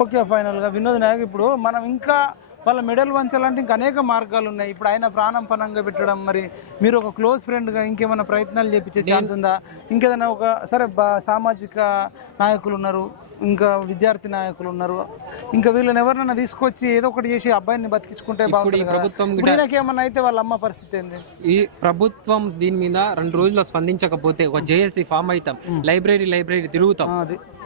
ఓకే, ఫైనల్గా వినోద్ నాయక్, ఇప్పుడు మనం ఇంకా వాళ్ళ మెడల్ వంచాలంటే ఇంకా అనేక మార్గాలు ఉన్నాయి. ఇప్పుడు ఆయన ప్రాణం పణంగా పెట్టడం, మరి మీరు ఒక క్లోజ్ ఫ్రెండ్గా ఇంకేమైనా ప్రయత్నాలు చేపించే ఛాన్స్ ఉందా? ఇంకేదైనా ఒక సరే సామాజిక నాయకులు ఉన్నారు, ఇంకా విద్యార్థి నాయకులు ఉన్నారు, ఇంకా వీళ్ళని ఎవరినైనా తీసుకొచ్చి ఏదో ఒకటి చేసి అబ్బాయిని బతికించుకుంటే బాగుంటుంది. ప్రభుత్వం ఏమన్నా అయితే వాళ్ళ అమ్మ పరిస్థితి ఏంది? ఈ ప్రభుత్వం దీని మీద 2 రోజుల్లో స్పందించకపోతే ఒక జేఏసీ ఫామ్ అవుతాం, లైబ్రరీ తిరుగుతాం.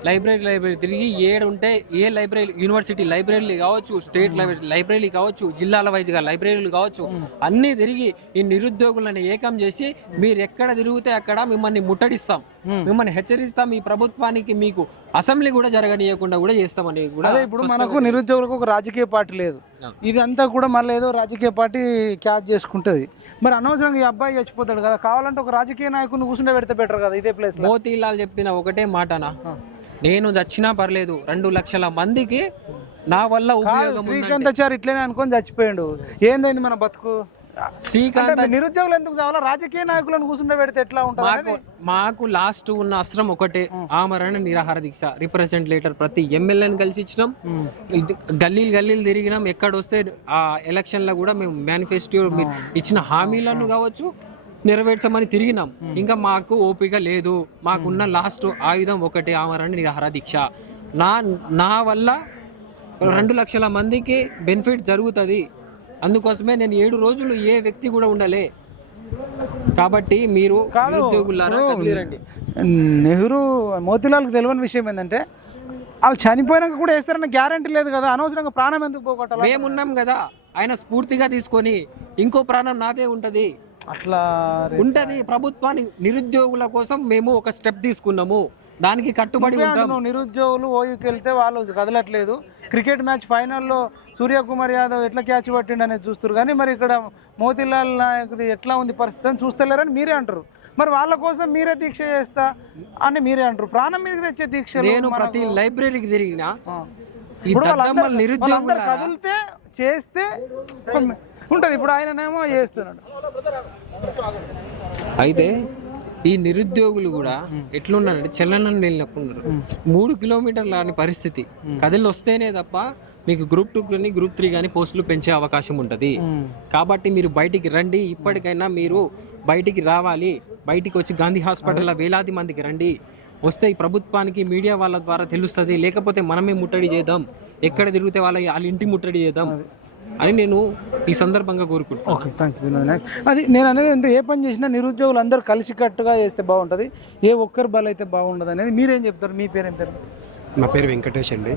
లైబ్రరీ తిరిగి ఉంటే ఏ లైబ్రరీ, యూనివర్సిటీ లైబ్రరీలు కావచ్చు, స్టేట్ లైబ్రరీ కావచ్చు, జిల్లాల వైజ్గా లైబ్రరీలు కావచ్చు, అన్నీ తిరిగి ఈ నిరుద్యోగులను ఏకం చేసి మీరు ఎక్కడ తిరిగితే అక్కడ మిమ్మల్ని ముట్టడిస్తాం, మిమ్మల్ని హెచ్చరిస్తాం. ఈ ప్రభుత్వానికి మీకు అసెంబ్లీ కూడా జరగనీయకుండా కూడా చేస్తామని కూడా. ఇప్పుడు మనకు నిరుద్యోగులకు ఒక రాజకీయ పార్టీ లేదు, ఇదంతా కూడా మళ్ళీ ఏదో రాజకీయ పార్టీ క్యాచ్ చేసుకుంటుంది. మరి అనవసరంగా ఈ అబ్బాయి చచ్చిపోతాడు కదా, కావాలంటే ఒక రాజకీయ నాయకుని కూర్చుంటే పెడితే బెటర్ కదా ఇదే ప్లేస్. మోతీలాల్ చెప్పిన ఒకటే మాటనా, నేను చచ్చినా పర్లేదు, 2 లక్షల మందికి నా వల్ల ఉపయోగం. శ్రీకాంతాచారి ఇట్లనే అనుకొని చచ్చిపోయాడు. ఏందండి మన బతుకు? శ్రీకాంత్ నిరుద్యోగులు ఎందుకు చావాలా? రాజకీయ నాయకులను కూర్చుండబెడితే ఎట్లా ఉంటుంది? మాకు లాస్ట్ ఉన్న అస్త్రం ఒకటే, ఆమరణ నిరాహార దీక్ష. రిప్రజెంటేటర్ ప్రతి ఎమ్మెల్యేని కలిసి ఇచ్చినాం, గల్లీలు తిరిగినాం. ఎక్కడొస్తే ఆ ఎలక్షన్లో కూడా మేము మేనిఫెస్టో ఇచ్చిన హామీలను కావచ్చు నెరవేర్చమని తిరిగినాం. ఇంకా మాకు ఓపిక లేదు. మాకున్న లాస్ట్ ఆయుధం ఒకటే, ఆమరణ నిరాహార దీక్ష. నా వల్ల 2 లక్షల మందికి బెనిఫిట్ జరుగుతుంది. అందుకోసమే నేను 7 రోజులు ఏ వ్యక్తి కూడా ఉండలే. కాబట్టి మీరు నిరుద్యోగులారా కదిలిరండి. నెహ్రూ మోతీలాల్కి తెలియని విషయం ఏంటంటే వాళ్ళు చనిపోయినాక కూడా వేస్తారన్న గ్యారంటీ లేదు కదా. అనవసరంగా ప్రాణం ఎందుకు పోగొట్టాలి? మేమున్నాం కదా, ఆయన స్ఫూర్తిగా తీసుకొని ఇంకో ప్రాణం నాదే ఉంటది. అట్లా ఉంటది. ప్రభుత్వాన్ని నిరుద్యోగుల కోసం మేము ఒక స్టెప్ తీసుకున్నాము, దానికి కట్టుబడి ఉంటాం. నిరుద్యోగులు ఓయూకి వెళ్తే వాళ్ళు కదలట్లేదు. క్రికెట్ మ్యాచ్ ఫైనల్లో సూర్యకుమార్ యాదవ్ ఎట్లా క్యాచ్ పట్టిండు అనేది చూస్తారు, కానీ మరి ఇక్కడ మోతీలాల్ నాయక్ది ఎట్లా ఉంది పరిస్థితి అని చూస్తలేరని మీరే అంటారు. మరి వాళ్ళ కోసం మీరే దీక్ష చేస్తా అని మీరే అంటారు. ప్రాణం మీద తెచ్చే దీక్ష. నేను ప్రతి లైబ్రరీకి తిరిగినా ఈ దద్దమ్మల నిరుద్యోగులు కదిలితే చేస్తే ఉంటది. ఇప్పుడు ఆయననేమో చేస్తున్నాడు. అయితే ఈ నిరుద్యోగులు కూడా ఎట్లున్నారంటే చెల్లనని వెళ్ళినట్టున్నారు. 3 కిలోమీటర్ల అని పరిస్థితి. కదిలి వస్తేనే తప్ప మీకు గ్రూప్ 2 కానీ గ్రూప్ 3 కానీ పోస్టులు పెంచే అవకాశం ఉంటుంది. కాబట్టి మీరు బయటికి రండి. ఇప్పటికైనా మీరు బయటికి రావాలి. బయటికి వచ్చి గాంధీ హాస్పిటల్లో వేలాది మందికి రండి. వస్తే ఈ ప్రభుత్వానికి మీడియా వాళ్ళ ద్వారా తెలుస్తుంది. లేకపోతే మనమే ముట్టడి చేద్దాం. ఎక్కడ తిరిగితే వాళ్ళ ఇంటి ముట్టడి చేద్దాం అని నేను ఈ సందర్భంగా కోరుకుంటున్నాను. అది నేను అనేది అంటే ఏ పని చేసినా నిరుద్యోగులు అందరూ కలిసికట్టుగా చేస్తే బాగుంటుంది. ఏ ఒక్కరు బల అయితే బాగుండదు అనేది మీరేం చెప్తారు? మీ పేరు ఏం పేరు? నా పేరు వెంకటేష్ అండి.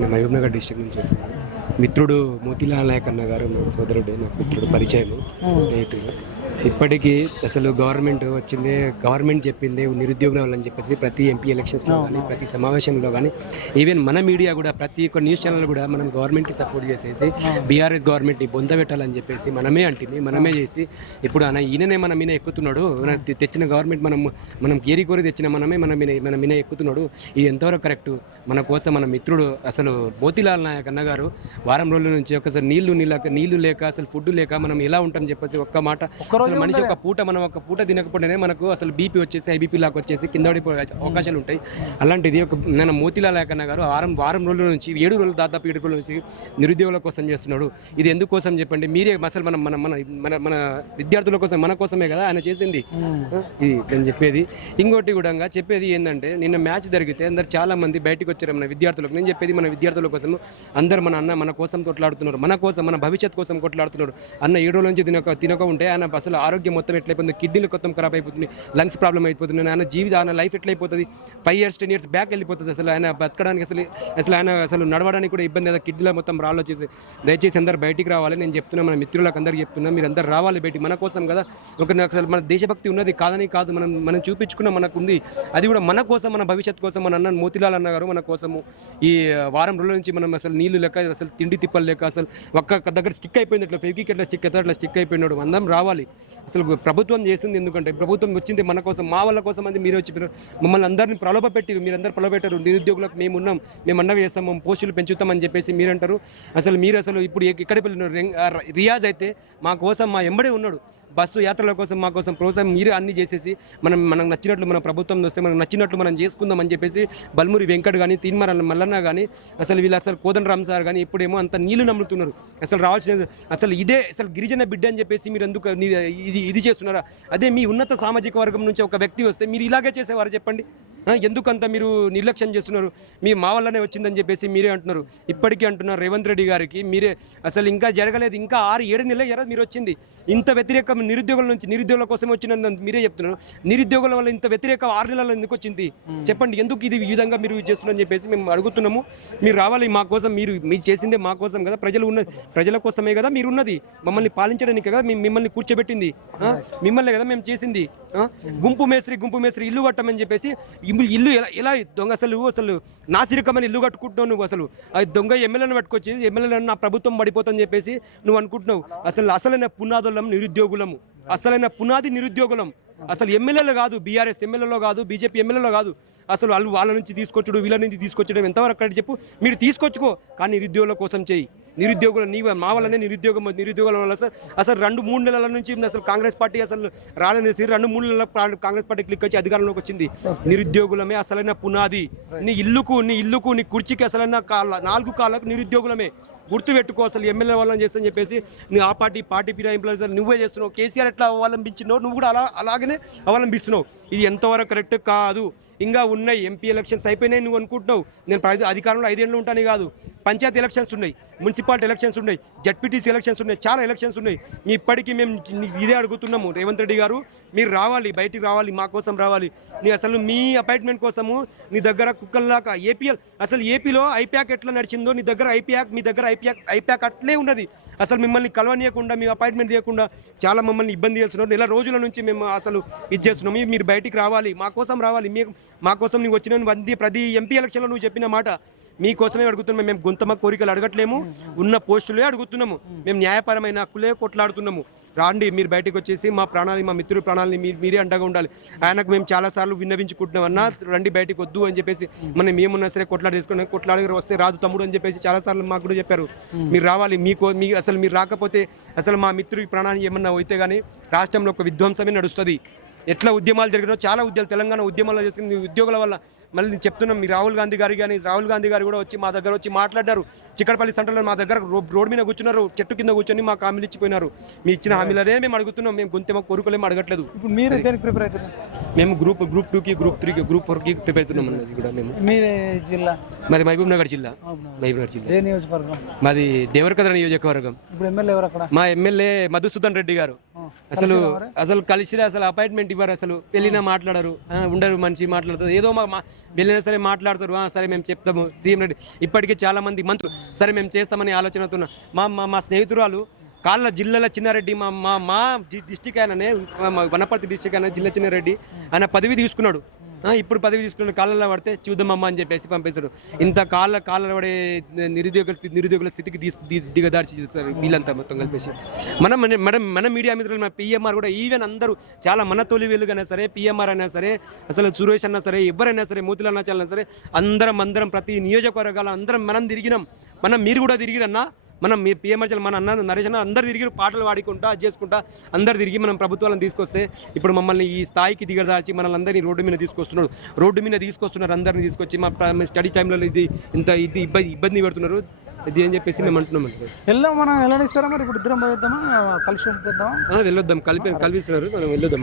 నేను మహబూబ్నగర్ డిస్ట్రిక్ట్ నుంచి వస్తున్నాను. మిత్రుడు మోతీలాల్ నాయక్ అన్న గారు నా సోదరుడు, నాకు మిత్రుడు, పరిచయం, స్నేహితుడు. ఇప్పటికీ అసలు గవర్నమెంట్ వచ్చింది, గవర్నమెంట్ చెప్పింది నిరుద్యోగుల అని చెప్పేసి ప్రతి ఎంపీ ఎలక్షన్స్లో కానీ ప్రతి సమావేశంలో కానీ ఈవెన్ మన మీడియా కూడా ప్రతి ఒక్క న్యూస్ ఛానల్ కూడా మనం గవర్నమెంట్కి సపోర్ట్ చేసేసి బీఆర్ఎస్ గవర్నమెంట్ని బొంద పెట్టాలని చెప్పేసి మనమే అంటుంది, మనమే చేసి ఇప్పుడు ఈయననే మన మీద ఎక్కుతున్నాడు. తెచ్చిన గవర్నమెంట్ మనం కేరీ కోరి తెచ్చిన మన మీద ఎక్కుతున్నాడు. ఇది ఎంతవరకు కరెక్ట్? మన కోసం మన మిత్రుడు అసలు మోతీలాల్ నాయక్ అన్న గారు వారం రోజుల నుంచి ఒకసారి నీళ్లు లేక అసలు ఫుడ్ లేక మనం ఎలా ఉంటాం చెప్పేసి ఒక్క మాట, మనిషి ఒక పూట తినకపోతేనే మనకు అసలు బీపీ వచ్చేసి ఐబీపీ లాగా వచ్చేసి కింద పడిపోయే అవకాశాలు ఉంటాయి. అలాంటిది మన మోతీలాల్ నాయక్ అన్న గారు వారం రోజుల నుంచి 7 రోజులు దాదాపు 7 రోజుల నుంచి నిరుద్యోగుల కోసం చేస్తున్నాడు. ఇది ఎందుకోసం చెప్పండి మీరే. అసలు మన మన మన మన విద్యార్థుల కోసం, మన కోసమే కదా ఆయన చేసింది. ఇది నేను చెప్పేది. ఇంకోటి కూడా చెప్పేది ఏంటంటే, నిన్న మ్యాచ్ జరిగితే అందరు చాలా మంది బయటకు వచ్చారు మన విద్యార్థులకు. నేను చెప్పేది మన విద్యార్థుల కోసం అందరు మన కోసం కొట్లాడుతున్నారు, మన కోసం, మన భవిష్యత్ కోసం కొట్లాడుతున్నారు. అన్న 7 రోజుల నుంచి తినక ఉంటే ఆయన అసలు ఆరోగ్యం మొత్తం ఎట్లయిపోతుంది, కిడ్నీలు మొత్తం ఖరాబ్ అయిపోతుంది, లంగ్స్ ప్రాబ్లం అయిపోతుంది. ఆయన లైఫ్ ఎట్లయిపోతుంది, 5 years 10 years బ్యాక్ వెళ్ళిపోతుంది. అసలు ఆయన బతకడానికి అసలు ఆయన నడవడానికి కూడా ఇబ్బంది. కదా కిడ్నీలో మొత్తం రాళ్ళు వచ్చేసి. దయచేసి అందరు బయటికి రావాలి. నేను చెప్తున్నా, మన మిత్రులకు అందరికి చెప్తున్నా, మీరు అందరు రావాలి బయటికి. మన కోసం కదా. అసలు మన దేశభక్తి ఉన్నది కాదని కాదు, మనం చూపించుకున్న మనకు ఉంది. అది కూడా మన కోసం, మన భవిష్యత్ కోసం. మన అన్న మోతీలాల్ అన్న గారు మన కోసము ఈ వారం రోజుల నుంచి మనం అసలు నీళ్లు లేక, అసలు తిండి తిప్పలు లేక, అసలు ఒక్క దగ్గర స్టిక్ అయిపోయింది. అట్లా ఫెవికిక్ ఎట్లా స్టిక్ అవుతాడు అట్లా స్టిక్ అయిపోయినాడు. అందరం రావాలి. అసలు ప్రభుత్వం చేస్తుంది ఎందుకంటే, ప్రభుత్వం వచ్చింది మన కోసం, మా వాళ్ళ కోసం. అని మీరు వచ్చి మమ్మల్ని అందరినీ ప్రలోభ పెట్టారు. మీరందరూ ప్రలోభ పెట్టారు. నిరుద్యోగులకు మేము ఉన్నాం, మేము అన్నవి చేస్తాం, మేము పోస్టులు పెంచుతామని చెప్పేసి మీరు అంటారు. అసలు ఇప్పుడు ఎక్కడికి వెళ్ళినారు? రియాజ్ అయితే మా కోసం, మా ఎంబడే ఉన్నాడు. బస్సు యాత్రల కోసం, మా కోసం ప్రోత్సాహం మీరు అన్ని చేసేసి మనకు నచ్చినట్లు, మన ప్రభుత్వం వస్తే మనకు నచ్చినట్లు మనం చేసుకుందాం అని చెప్పేసి బల్మూరి వెంకట్ కానీ, తీన్మార్ మల్లన్న కానీ, అసలు కోదండరామ్ సార్ కానీ ఇప్పుడేమో అంత నీళ్లు నమ్ముతున్నారు. అసలు రావాల్సిన అసలు ఇదే గిరిజన బిడ్డ అని చెప్పేసి మీరు ఎందుకు ఇది చేస్తున్నారా? అదే మీ ఉన్నత సామాజిక వర్గం నుంచి ఒక వ్యక్తి వస్తే మీరు ఇలాగే చేసేవారు చెప్పండి. ఎందుకంత మీరు నిర్లక్ష్యం చేస్తున్నారు? మీ మా వల్లనే వచ్చిందని చెప్పేసి మీరే అంటున్నారు. ఇప్పటికీ అంటున్నారు రేవంత్ రెడ్డి గారికి, మీరే అసలు ఇంకా జరగలేదు, ఇంకా 6-7 నెలలు మీరు వచ్చింది. ఇంత వ్యతిరేకం నిరుద్యోగుల నుంచి, నిరుద్యోగుల కోసం వచ్చిన మీరే చెప్తున్నారు. నిరుద్యోగుల వల్ల ఇంత వ్యతిరేకం 6 నెలల్లో ఎందుకు వచ్చింది చెప్పండి? ఎందుకు ఇది ఈ విధంగా మీరు చేస్తున్నారని చెప్పేసి మేము అడుగుతున్నాము. మీరు రావాలి మా కోసం. మీరు చేసిందే మా కోసం కదా, ప్రజల కోసమే కదా మీరు ఉన్నది. మమ్మల్ని పాలించడానికి కదా మిమ్మల్ని కూర్చోబెట్టింది, మిమ్మల్ని కదా మేము చేసింది. గుంపు మేస్త్రి ఇల్లు కట్టమని చెప్పేసి ఇల్లు ఎలా దొంగ అసలు నాసిరకమైన ఇల్లు కట్టుకుంటున్నావు నువ్వు. అసలు అది దొంగ ఎమ్మెల్యేలను పట్టుకొచ్చి ఎమ్మెల్యేలను నా ప్రభుత్వం పడిపోతుందని చెప్పేసి నువ్వు అనుకుంటున్నావు. అసలైన పునాదులం నిరుద్యోగులము, అసలైన పునాది నిరుద్యోగులం. అసలు ఎమ్మెల్యేలో కాదు, బీఆర్ఎస్ ఎమ్మెల్యేలో కాదు, బీజేపీ ఎమ్మెల్యేలో కాదు, అసలు వాళ్ళు వాళ్ళ నుంచి తీసుకొచ్చుడు వీళ్ళ నుంచి తీసుకొచ్చడం ఎంతవరకు కరెక్ట్ చెప్పు. మీరు తీసుకొచ్చుకో, కానీ నిరుద్యోగుల కోసం చేయి. నిరుద్యోగులు మా వల్లనే నిరుద్యోగుల వల్ల అసలు 2-3 నెలల నుంచి అసలు కాంగ్రెస్ పార్టీ అసలు రాలేసి 2-3 నెలల కాంగ్రెస్ పార్టీ క్లిక్ వచ్చి అధికారంలోకి వచ్చింది. నిరుద్యోగులమే అసలైన పునాది. నీ ఇల్లుకు నీ కుర్చీకి అసలైన 4 కాళ్ళకు నిరుద్యోగులమే. గుర్తుపెట్టుకో, అసలు ఎమ్మెల్యే వాళ్ళని చేస్తని చెప్పేసి నువ్వు ఆ పార్టీ ఫిరాయింపులు నువ్వే చేస్తున్నావు. కేసీఆర్ ఎట్లా అవలంబించినావు, నువ్వు కూడా అలాగనే అవలంబిస్తున్నావు. ఇది ఎంతవరకు కరెక్ట్ కాదు. ఇంకా ఉన్నాయి, ఎంపీ ఎలక్షన్స్ అయిపోయినాయి నువ్వు అనుకుంటున్నావు. నేను అధికారంలో 5 ఏళ్ళు ఉంటానే కాదు, పంచాయతీ ఎలక్షన్స్ ఉన్నాయి, మున్సిపాలిటీ ఎలక్షన్స్ ఉన్నాయి, జడ్పీటీసీ ఎలక్షన్స్ ఉన్నాయి, చాలా ఎలక్షన్స్ ఉన్నాయి. మీ ఇప్పటికీ మేము ఇదే అడుగుతున్నాము, రేవంత్ రెడ్డి గారు మీరు రావాలి, బయటికి రావాలి, మా కోసం రావాలి. నీ అసలు మీ అపాయింట్మెంట్ కోసము నీ దగ్గర కుక్కల్లాగా అసలు ఏపీలో ఐప్యాక్ ఎట్లా నడిచిందో మీ దగ్గర ఐప్యాక్ అట్లే ఉన్నది. అసలు మిమ్మల్ని కలవనీయకుండా, మీ అపాయింట్మెంట్ తీయకుండా చాలా మమ్మల్ని ఇబ్బంది చేస్తున్నారు. నెల రోజుల నుంచి మేము అసలు ఇది చేస్తున్నాము. మీరు బయటికి రావాలి, మా కోసం రావాలి. మా కోసం నువ్వు వచ్చిన ప్రతి ఎంపీ ఎలక్షన్లో నువ్వు చెప్పిన మాట మీకోసమే అడుగుతున్నాము. మేము గొంతమ కోరికలు అడగట్లేము, ఉన్న పోస్టులే అడుగుతున్నాము. మేము న్యాయపరమైన హక్కులే కొట్లాడుతున్నాము. రాండి, మీరు బయటకు వచ్చేసి మా మిత్రుల ప్రాణాలని మీరే అండగా ఉండాలి. ఆయనకు మేము చాలాసార్లు విన్నవించుకుంటున్నాం, అన్నా రండి బయటకు వద్దు అని చెప్పేసి. మనం ఏమున్నా సరే కొట్లాడి వస్తే రాదు తమ్ముడు అని చెప్పేసి చాలాసార్లు మాకు కూడా చెప్పారు. మీరు రావాలి, అసలు మీరు రాకపోతే అసలు మా మిత్రుడి ప్రాణాన్ని ఏమన్నా అయితే కానీ రాష్ట్రంలో ఒక విధ్వంసమే నడుస్తుంది. ఎట్లా ఉద్యమాలు జరిగినో చాలా తెలంగాణ ఉద్యమాలు జరిగింది ఉద్యోగుల వల్ల. మళ్ళీ చెప్తున్నాం, మీ రాహుల్ గాంధీ గారు కూడా వచ్చి మా దగ్గర వచ్చి మాట్లాడారు. చిక్కడపల్లి సెంటర్లో మా దగ్గర రోడ్ మీద కూర్చున్నారు, చెట్టు కింద కూర్చొని మాకు హామీలు ఇచ్చిపోయినారు. మీ ఇచ్చిన హామీలనే మేము అడుగుతున్నాం, మేము గొంతెమ కోరికలేం అడగట్లేదు. ఇప్పుడు మీరు దేనికి ప్రిపేర్ అవుతున్నారు? మేము గ్రూప్ 2కి, గ్రూప్ 3కి, గ్రూప్ 4కి ప్రిపేర్ అవుతున్నాం అన్నది కూడా. మేము మీదే జిల్లా? మాది మహబూబ్ నగర్ జిల్లా. ఏ నియోజకవర్గం? మాది దేవరకద్ర నియోజకవర్గం. ఇప్పుడు ఎమ్మెల్యే ఎవరు అక్కడ? మా ఎమ్మెల్యే మధుసూదన్ రెడ్డి గారు. అసలు కలిసి అసలు అపాయింట్మెంట్ ఇవ్వరు, అసలు వెళ్ళినా మాట్లాడరు, ఉండరు, మనిషి మాట్లాడతారు, ఏదో వెళ్ళినా సరే మాట్లాడతారు. సరే మేము చెప్తాము సీఎం రెడ్డి. ఇప్పటికీ చాలా మంది మంత్రులు సరే మేము చేస్తామని ఆలోచనతో మా స్నేహితురాలు జిల్లాల చిన్నారెడ్డి, మా డిస్టిక్ ఆయననే, వనపర్తి డిస్టిక్ ఆయన జిల్లా చిన్నారెడ్డి, ఆయన పదవి తీసుకున్నాడు. ఇప్పుడు పదవి తీసుకున్న కాళ్ళలో పడితే చూద్దామమ్మా అని చెప్పేసి పంపేశాడు. ఇంత కాళ్ళ పడే నిరుద్యోగుల స్థితికి దిగదార్చి చేస్తారు వీళ్ళంతా మొత్తం కలిపేసి. మన మీడియా మిత్రులు, మన పిఎంఆర్ కూడా ఈవెన్ అందరూ చాలా మన తొలి వెలుగైనా సరే, పిఎంఆర్ అయినా సరే, అసలు సురేష్ అన్నా సరే, ఎవరైనా సరే, మోతిలాల్ అన్నా సరే, అందరం ప్రతి నియోజకవర్గాల మనం తిరిగినాం. మీరు కూడా తిరిగిరన్నా. మనం మీ పిఎంఆర్ మన అన్న నరేష్ అన్న అందరు తిరిగి పాటలు పాడుకుంటా అది చేసుకుంటా అందరు తిరిగి మనం ప్రభుత్వాలను తీసుకొస్తే ఇప్పుడు మమ్మల్ని ఈ స్థాయికి దిగదాల్చి మనల్ని అందరినీ రోడ్డు మీద తీసుకొస్తున్నారు. అందరినీ తీసుకొచ్చి మా స్టడీ టైంలో ఇది ఇబ్బంది పెడుతున్నారు. ఇది అని చెప్పేసి మేము అంటున్నాం. మనం వెళ్ళనిస్తారా మరి? ఇప్పుడు ఇద్దరం పోయిద్దామా, కలిసి వెళ్తామా? వెళ్ళొద్దాం, కలిపిస్తున్నారు, మనం వెళ్ళొద్దాం.